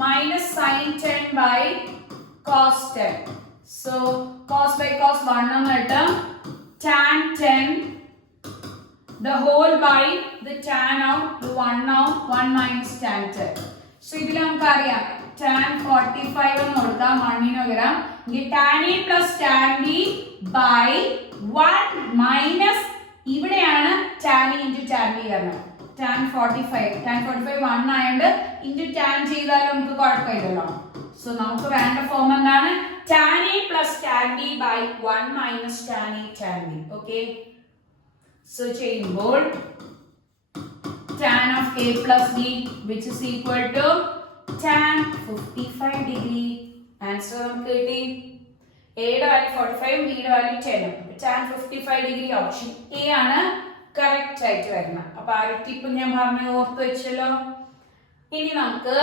minus sin 10 by cos 10. So cos by cos 1 എന്ന് കിട്ടും. tan 10 the whole by the tan of the 1 of 1 minus tan 10. So ഇതിൽ നമുക്കറിയാം tan 45 എന്ന് കൊടുക്കാം 1 ന് പകരം. tan a plus tan b by 1 minus ഇവിടെയാണ് tan a into tan b കാരണം tan 45 1 ആയതുകൊണ്ട് into tan ചെയ്താലും നമുക്ക് കുഴപ്പമില്ലല്ലോ. സോ നമുക്ക് വേണ്ട ഫോം എന്താണ്? tan a plus tan b by 1 minus tan a tan b. Okay, so ചെയ്യുമ്പോൾ tan of a plus b which is equal to tan 55 degree. Answer നമുക്ക് കിട്ടി. എയുടെ വാല്യൂ 45, ബിയുടെ value 10. tan 55 degree option A ആണ് correct ആയിട്ട് വരുന്നത്. അപ്പൊ ആ ഒരു ടിപ്പ് ഞാൻ പറഞ്ഞു ഓർത്ത് വെച്ചല്ലോ. ഇനി നമുക്ക്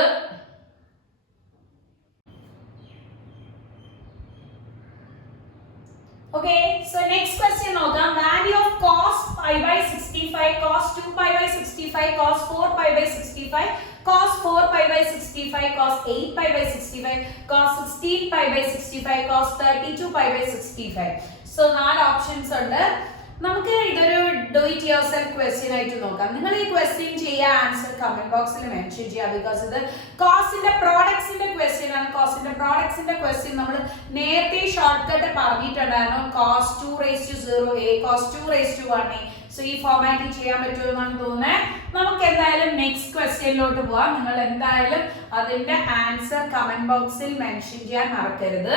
okay, so next question നോക്കാം. value of cos pi by 65, cos 2 pi by 65, cos 4 pi by 65, cos 4 pi by 65, cos 8 pi by 65, cos 16 pi by 65, cos 32 pi by 65. so 4 options ഉണ്ട്. നമുക്ക് ഇതൊരു ഡു ഇറ്റ് യുവർസെൽഫ് ക്വസ്റ്റ്യൻ ആയിട്ട് നോക്കാം. നിങ്ങൾ ഈ question ചെയ്യുക, answer comment ബോക്സിൽ mention ചെയ്യുക. ബിക്കോസ് ഇത് കോസിന്റെ പ്രോഡക്ട്സിന്റെ ക്വസ്റ്റ്യൻ ആണ്. കോസിന്റെ പ്രോഡക്ട്സിന്റെ ക്വസ്റ്റ്യൻ നമ്മൾ നേരത്തെ ഷോർട്ട് കട്ട് പറഞ്ഞിട്ടുണ്ടായിരുന്നു. cos 2 raised to 0a, cos 2 raised to 1a. So ഈ ഫോർമാറ്റിൽ ചെയ്യാൻ പറ്റുമെന്നാണ് തോന്നുന്നത്. നമുക്ക് എന്തായാലും നെക്സ്റ്റ് ക്വസ്റ്റ്യനിലോട്ട് പോവാം. നിങ്ങൾ എന്തായാലും അതിന്റെ ആൻസർ കമന്റ് ബോക്സിൽ മെൻഷൻ ചെയ്യാൻ മറക്കരുത്.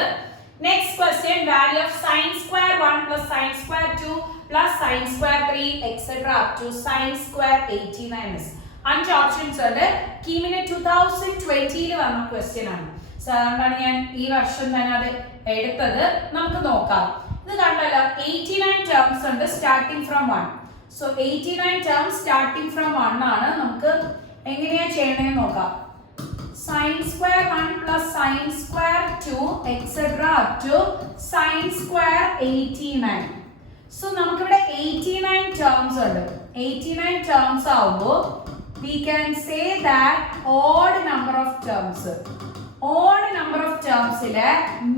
Next question, value of sin square 1 plus sin square 2 plus sin square 3 etc up to sin square 89. 5 options ഉണ്ട്. കീമിന് 2020 ൽ വന്ന ക്വസ്റ്റ്യൻ ആണ്. സോ അതുകൊണ്ടാണ് ഞാൻ ഈ വർഷം തന്നെ അത് എടുത്തത്. നമുക്ക് നോക്കാം. ഇത് കണ്ടല്ലോ 89 ടേംസ് ഉണ്ട് starting from 1. So 89 terms starting from 1 ആണ്. നമുക്ക് എങ്ങനെയാ ചെയ്യണമെന്ന് നോക്കാം. sin square 1 plus sin square 2 etc up to sin square 89. So നമുക്കിവിടെ 89 ടേംസ് ഉണ്ട്. 89 ടേംസ് ആവുമ്പോൾ we can say that odd number of terms. odd number of termsile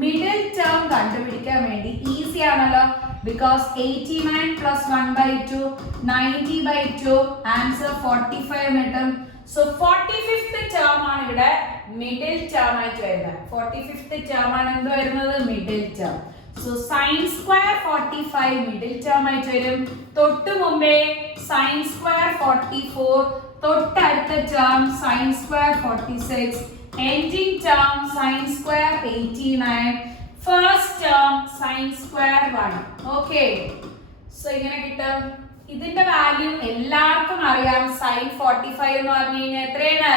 middle term കണ്ടുപിടിക്കാൻ വേണ്ടി ഈസി ആണല്ലോ. because 89 plus 1/2 90/2 ആൻസർ 45 കിട്ടും. So 45th term ആണ് ഇവിടെ middle term ആയിട്ട് വരുന്നത്. 45th ടേം ആണ് എന്ത് വരുന്നത്? Middle term. So sin square 45 middle term ആയിട്ട് വരും. തൊട്ട് മുമ്പേ sin square 44, തൊട്ടടുത്ത term sin square 46, ending term sin square 89, first term sin square 1. okay, so ഇങ്ങനെ കിട്ടും ഇതിന്റെ വാല്യൂ എല്ലാവർക്കും അറിയാം. sin 45 എന്ന് പറഞ്ഞു കഴിഞ്ഞാൽ എത്രയാണ്?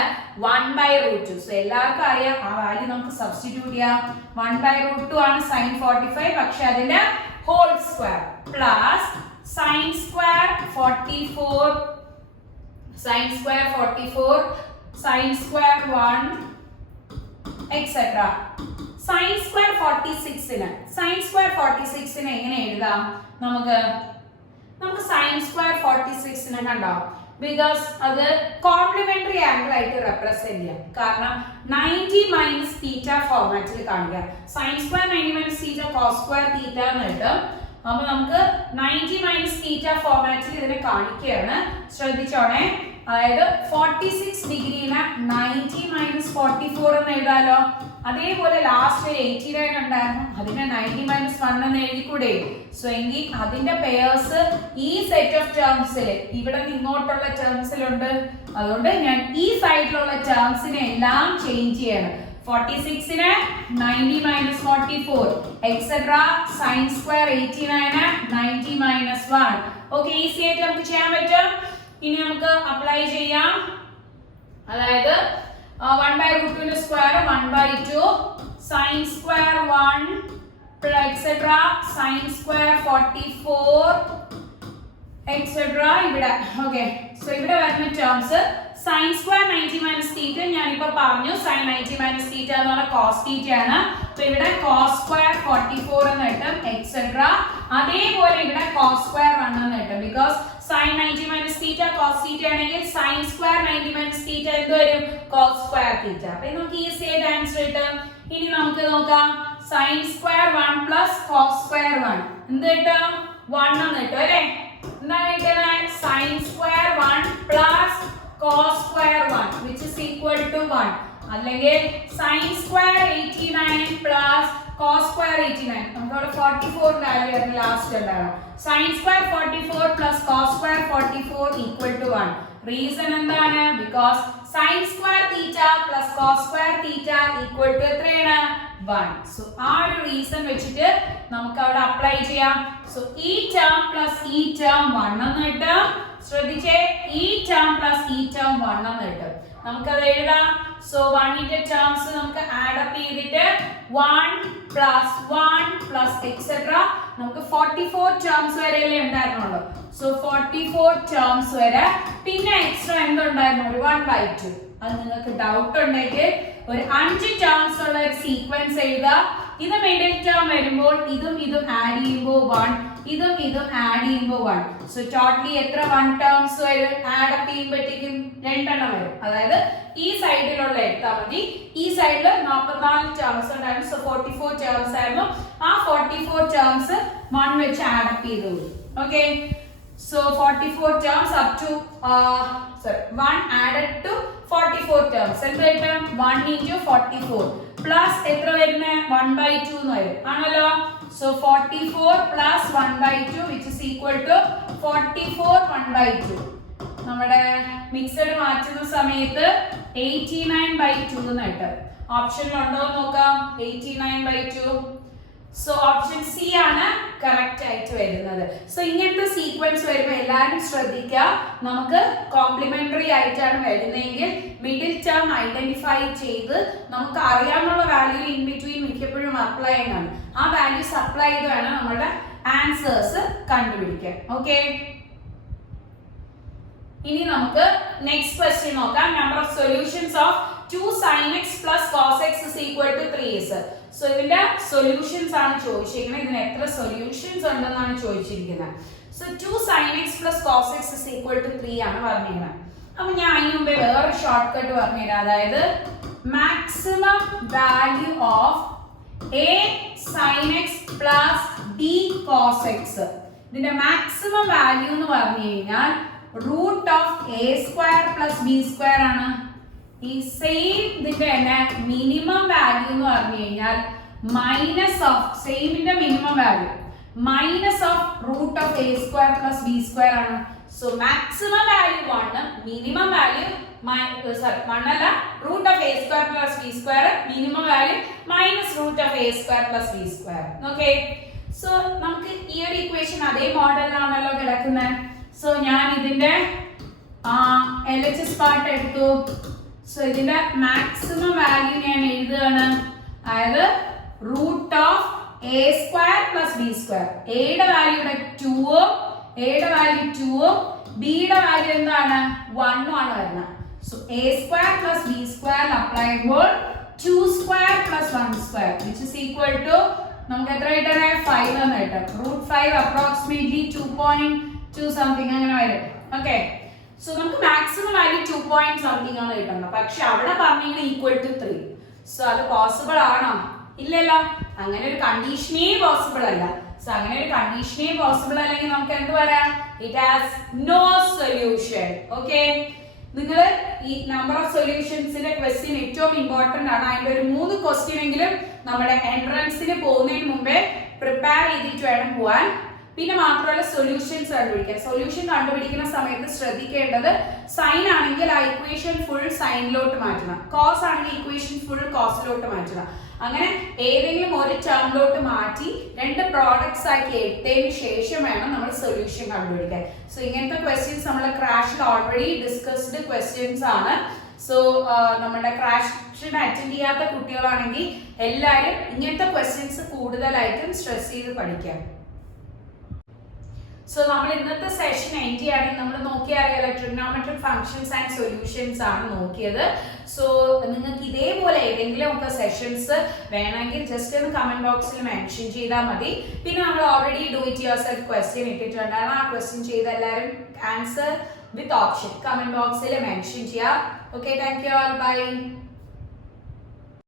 1/√2. സോ എല്ലാവർക്കും അറിയാം, ആ വാല്യൂ നമുക്ക് സബ്സ്റ്റിറ്റ്യൂട്ട് ചെയ്യാം. 1/√2 ആണ് sin 45, പക്ഷെ അതിന്റെ whole square plus sin square 44 sin square 1 etc. sin square 46 നെ എങ്ങനെ എഴുതാം? നമുക്ക് sin square 46 നെ കണ്ടോ, ബിക്കോസ് അത് കോംപ്ലിമെന്ററി ആംഗിൾ ആയിട്ട് റെപ്രസെന്റ് ചെയ്യാം. കാരണം 90 മൈനസ് തീറ്റ ഫോർമാറ്റിൽ കാണിക്കാം. sin square 90 minus theta cos square തീറ്റ എന്ന് കിട്ടും. അപ്പൊ നമുക്ക് 90 മൈനസ് തീറ്റ ഫോർമാറ്റിൽ ഇതിനെ കാണിക്കുകയാണ്. ശ്രദ്ധിച്ചോണേ, അതായത് 46 ഡിഗ്രിനെ 90 മൈനസ് 44 എന്ന് എഴുതാലോ. അതേപോലെ ലാസ്റ്റ് 89 ഉണ്ടായിരുന്നു, അതിനെ 90 മൈനസ് 1 എന്ന് എഴുതിക്കൂടെ? സോ എങ്കിൽ അതിന്റെ പെയേഴ്സ് ഈ സെറ്റ് ഓഫ് ടേംസിൽ ഇവിടെ നിന്ന് ഇങ്ങോട്ടുള്ള ടേംസിലുണ്ട്. അതുകൊണ്ട് ഞാൻ ഈ സൈഡിലുള്ള ടേംസിനെ എല്ലാം ചേഞ്ച് ചെയ്യണം. 46നെ 90 minus 44 etcetera sin square 89 90 minus 1. Okay, easy ആയിട്ട് നമുക്ക് ചെയ്യാൻ പറ്റും. ഇനി നമുക്ക് അപ്ലൈ ചെയ്യാം. അതായത് 1/√2 ന്റെ square 1/2 sin square 1 etc sin square 44 etc ഇവിടെ. ഓക്കെ, സോ ഇവിടെ വരുന്ന terms sin square 90 minus theta ഞാൻ ഇപ്പോൾ പറഞ്ഞു sin 90 minus theta എന്ന് പറഞ്ഞാൽ cos theta ആണ്. അപ്പോൾ ഇവിടെ cos square 44 എന്ന് കിട്ടും etc. അതേപോലെ ഇവിടെ cos square 1 എന്ന് കിട്ടും. because sin 90 minus theta cos theta ആണെങ്കിൽ sin square 90 minus theta എന്ത് വരും? cos square theta. അപ്പോൾ നമുക്ക് ഈസി ആയിട്ട് ആൻസർ കിട്ടും. ഇനി നമുക്ക് നോക്കാം sin square 1 plus cos square 1 എന്ത് കിട്ടും? 1 എന്ന് കിട്ടും അല്ലേ? എന്താണ് കിട്ടുന്നത്? sin square 1 plus cos square 1 which is equal to 1. അല്ലെങ്കിൽ sin square 89 plus cos square 89. നമുക്കവിടെ 44 വാല്യൂ ആയിരുന്നു ലാസ്റ്റ് ഉണ്ടാകും. sin square 44 plus cos square 44 equal to 1. Reason എന്താണ്? because sin square theta plus cos square theta equal to എത്രയാണ്? 1. So ആ ഒരു reason വെച്ചിട്ട് നമുക്ക് അവിടെ അപ്ലൈ ചെയ്യാം. സോ ഈ ടേം പ്ലസ് ഈ ടേം 1 എന്ന് കിട്ടും. ശ്രദ്ധിച്ചേ, ഈ ടേം പ്ലസ് ഈ ടേം 1 എന്ന് കിട്ടും. നമുക്കത് എഴുതാം. സോ 1 ന്റെ ടേംസ് നമുക്ക് ആഡ് അപ്പ് ചെയ്തിട്ട് 1 plus 1 plus etc. നമുക്ക് 44 ടേംസ് വരെയല്ലേ ഉണ്ടായിരുന്നുള്ളൂ. സോ 44 ടേംസ് വരെ, പിന്നെ എക്സ്ട്രാ എന്തുണ്ടായിരുന്നു? ഒരു 1/2. അത് നിങ്ങൾക്ക് ഡൗട്ട് ഉണ്ടെങ്കിൽ ഒരു 5 ടേംസ് ഉള്ള ഒരു സീക്വൻസ് എഴുതുക. ഇത് മിഡിൽ ടേം വരുമ്പോൾ ഇതും ആഡ് ചെയ്യുമ്പോൾ 1, ഇതും ആഡ് ചെയ്യുമ്പോൾ 1. സോ ടോട്ടലി എത്ര 1 ടേംസ് വരും? ആഡ് അപ്പ് ചെയ്യുമ്പോഴത്തേക്കും 2 എണ്ണം വരും. അതായത് ഈ സൈഡിലുള്ള എടുത്താൽ മതി. ഈ സൈഡിൽ 44 ടേംസ് ഉണ്ടായിരുന്നു. സോ 44 ടേംസ് ആയിരുന്നു. ആ 44 ടേംസ് 1 വെച്ച് ആഡ് അപ്പ് ചെയ്തു. Okay, so 44 terms up to 1 added to 44 terms എന്ത് കിട്ടും? 1 into 44 plus എത്ര വരുന്നത്? 1/2 എന്ന് വരും ആണല്ലോ. so 44 plus 1/2 which is equal to 44 1/2. നമ്മുടെ മിക്സഡ് മാറ്റുന്ന സമയത്ത് 89/2 എന്ന് കിട്ടും. ഓപ്ഷനിൽ ഉണ്ടോ എന്ന് നോക്കാം. 89/2. സോ ഓപ്ഷൻ സി ആണ് കറക്റ്റ് ആയിട്ട് വരുന്നത്. സോ ഇങ്ങനത്തെ സീക്വൻസ് വരുമ്പോൾ എല്ലാവരും ശ്രദ്ധിക്കുക, നമുക്ക് കോംപ്ലിമെന്ററി ആയിട്ടാണ് വരുന്നതെങ്കിൽ മിഡിൽ ടേം ഐഡന്റിഫൈ ചെയ്ത് നമുക്ക് അറിയാവുന്ന വാല്യൂ ഇൻ ബിറ്റ്വീൻ മിക്കപ്പോഴും അപ്ലൈ ചെയ്യണം. ആ വാല്യൂസ് അപ്ലൈ ചെയ്ത് വേണം നമ്മുടെ ആൻസേഴ്സ് കണ്ടുപിടിക്കാൻ. ഓക്കെ, ഇനി നമുക്ക് നെക്സ്റ്റ് ക്വസ്റ്റ്യൻ നോക്കാം. Number of solutions of 2 sin x plus cos x is equal to 3 is. So ഇതിന്റെ സൊല്യൂഷൻസ് ആണ് ചോദിച്ചിരിക്കുന്നത്. ഇതിന് എത്ര സൊല്യൂഷൻസ് ഉണ്ടെന്നാണ് ചോദിച്ചിരിക്കുന്നത്. So 2 sin x plus cos x is equal to 3 ആണ് പറഞ്ഞിരുന്നത്. അപ്പൊ ഞാൻ അതിന് മുമ്പേ വേറെ ഷോർട്ട് കട്ട് പറഞ്ഞുതരാം. അതായത് maximum value of a sin x plus b cos x. ഇതിന്റെ മാക്സിമം വാല്യൂ എന്ന് പറഞ്ഞു കഴിഞ്ഞാൽ root of a square plus b square ആണ്. ഈ സെയിം ഇതിന്റെ തന്നെ മിനിമം വാല്യൂ എന്ന് പറഞ്ഞു കഴിഞ്ഞാൽ മൈനസ് ഓഫ് സെയിമിന്റെ minimum value minus of root of a square plus b square ആണ്. So maximum value 1, minimum value അല്ല root of a square plus b square, minimum value minus root of a square plus b square. Okay, so നമുക്ക് ഈ ഒരു equation അതേ മോഡലിലാണല്ലോ കിടക്കുന്നത്. So ഞാൻ ഇതിന്റെ LHS part എടുത്തു. സോ ഇതിന്റെ മാക്സിമം വാല്യൂ ഞാൻ എഴുതുകയാണ്. അതായത് root of a square plus B square. എയുടെ വാല്യൂ ഇവിടെ 2ഉം എയുടെ വാല്യൂ 2ഉം ബിയുടെ വാല്യൂ എന്താണ് 1ഉം ആണ് വരുന്നത്. So a square plus B square apply ചെയ്യുമ്പോൾ 2 square plus 1 square which is equal to നമുക്ക് എത്ര കിട്ടണേ 5 എന്ന് കിട്ടും. റൂട്ട് 5 അപ്രോക്സിമേറ്റ്ലി 2.2 സംതിങ് അങ്ങനെ വരും. ഓക്കെ, സോ നമുക്ക് മാക്സിമം വാല്യൂ 2 പോയിന്റ് സംതിങ് ആണ് കിട്ടുന്നത്. പക്ഷെ അവിടെ പറഞ്ഞിങ്ങനെ ഈക്വൽ ടു 3. സോ അത് പോസിബിൾ ആണോ? ഇല്ലല്ലോ, അങ്ങനെ ഒരു കണ്ടീഷനേ പോസിബിൾ അല്ല. സോ അങ്ങനെ ഒരു കണ്ടീഷനേ പോസിബിൾ അല്ലെങ്കിൽ നമുക്ക് എന്ത് പറയാം? It has no solution. Okay, നിങ്ങൾ ഈ നമ്പർ ഓഫ് സൊല്യൂഷൻസിന്റെ ക്വസ്റ്റ്യൻ ഏറ്റവും ഇമ്പോർട്ടന്റ് ആണ്. അതിന്റെ ഒരു 3 ക്വസ്റ്റ്യൻ എങ്കിലും നമ്മുടെ എൻട്രൻസിന് പോകുന്നതിന് മുമ്പേ പ്രിപ്പയർ ചെയ്തിട്ട് വേണം പോവാൻ. പിന്നെ മാത്രമല്ല സൊല്യൂഷൻസ് കണ്ടുപിടിക്കാൻ. സൊല്യൂഷൻ കണ്ടുപിടിക്കുന്ന സമയത്ത് ശ്രദ്ധിക്കേണ്ടത് സൈൻ ആണെങ്കിൽ ആ ഇക്വേഷൻ ഫുൾ സൈനിലോട്ട് മാറ്റണം, കോസ് ആണെങ്കിൽ ഇക്വേഷൻ ഫുൾ കോസിലോട്ട് മാറ്റണം. അങ്ങനെ ഏതെങ്കിലും ഒരു ടേമിലോട്ട് മാറ്റി 2 പ്രോഡക്ട്സ് ആക്കി എടുത്തതിന് ശേഷം വേണം നമ്മൾ സൊല്യൂഷൻ കണ്ടുപിടിക്കാൻ. സോ ഇങ്ങനത്തെ ക്വസ്റ്റ്യൻസ് നമ്മൾ ക്രാഷിൽ ഓൾറെഡി ഡിസ്കസ്ഡ് ക്വസ്റ്റ്യൻസ് ആണ്. സോ നമ്മുടെ ക്രാഷിന് അറ്റൻഡ് ചെയ്യാത്ത കുട്ടികളാണെങ്കിൽ എല്ലാവരും ഇങ്ങനത്തെ ക്വസ്റ്റ്യൻസ് കൂടുതലായിട്ടും സ്ട്രെസ് ചെയ്ത് പഠിക്കാം. സോ നമ്മൾ ഇന്നത്തെ സെഷൻ എൻഡ് ചെയ്യുകയാണെങ്കിൽ നമ്മൾ നോക്കിയറിയാലോ ട്രിഗണോമെട്രിക് ഫംഗ്ഷൻസ് ആൻഡ് സൊല്യൂഷൻസ് ആണ് നോക്കിയത്. സോ നിങ്ങൾക്ക് ഇതേപോലെ ഏതെങ്കിലും ഒക്കെ സെഷൻസ് വേണമെങ്കിൽ ജസ്റ്റ് ഒന്ന് കമന്റ് ബോക്സിൽ മെൻഷൻ ചെയ്താൽ മതി. പിന്നെ നമ്മൾ already do it yourself question ഇട്ടിട്ടുണ്ടായിരുന്നു. ആ ക്വസ്റ്റ്യൻ ചെയ്ത് എല്ലാവരും ആൻസർ വിത്ത് ഓപ്ഷൻ കമന്റ് ബോക്സിൽ മെൻഷൻ ചെയ്യുക. Okay, thank you all, by.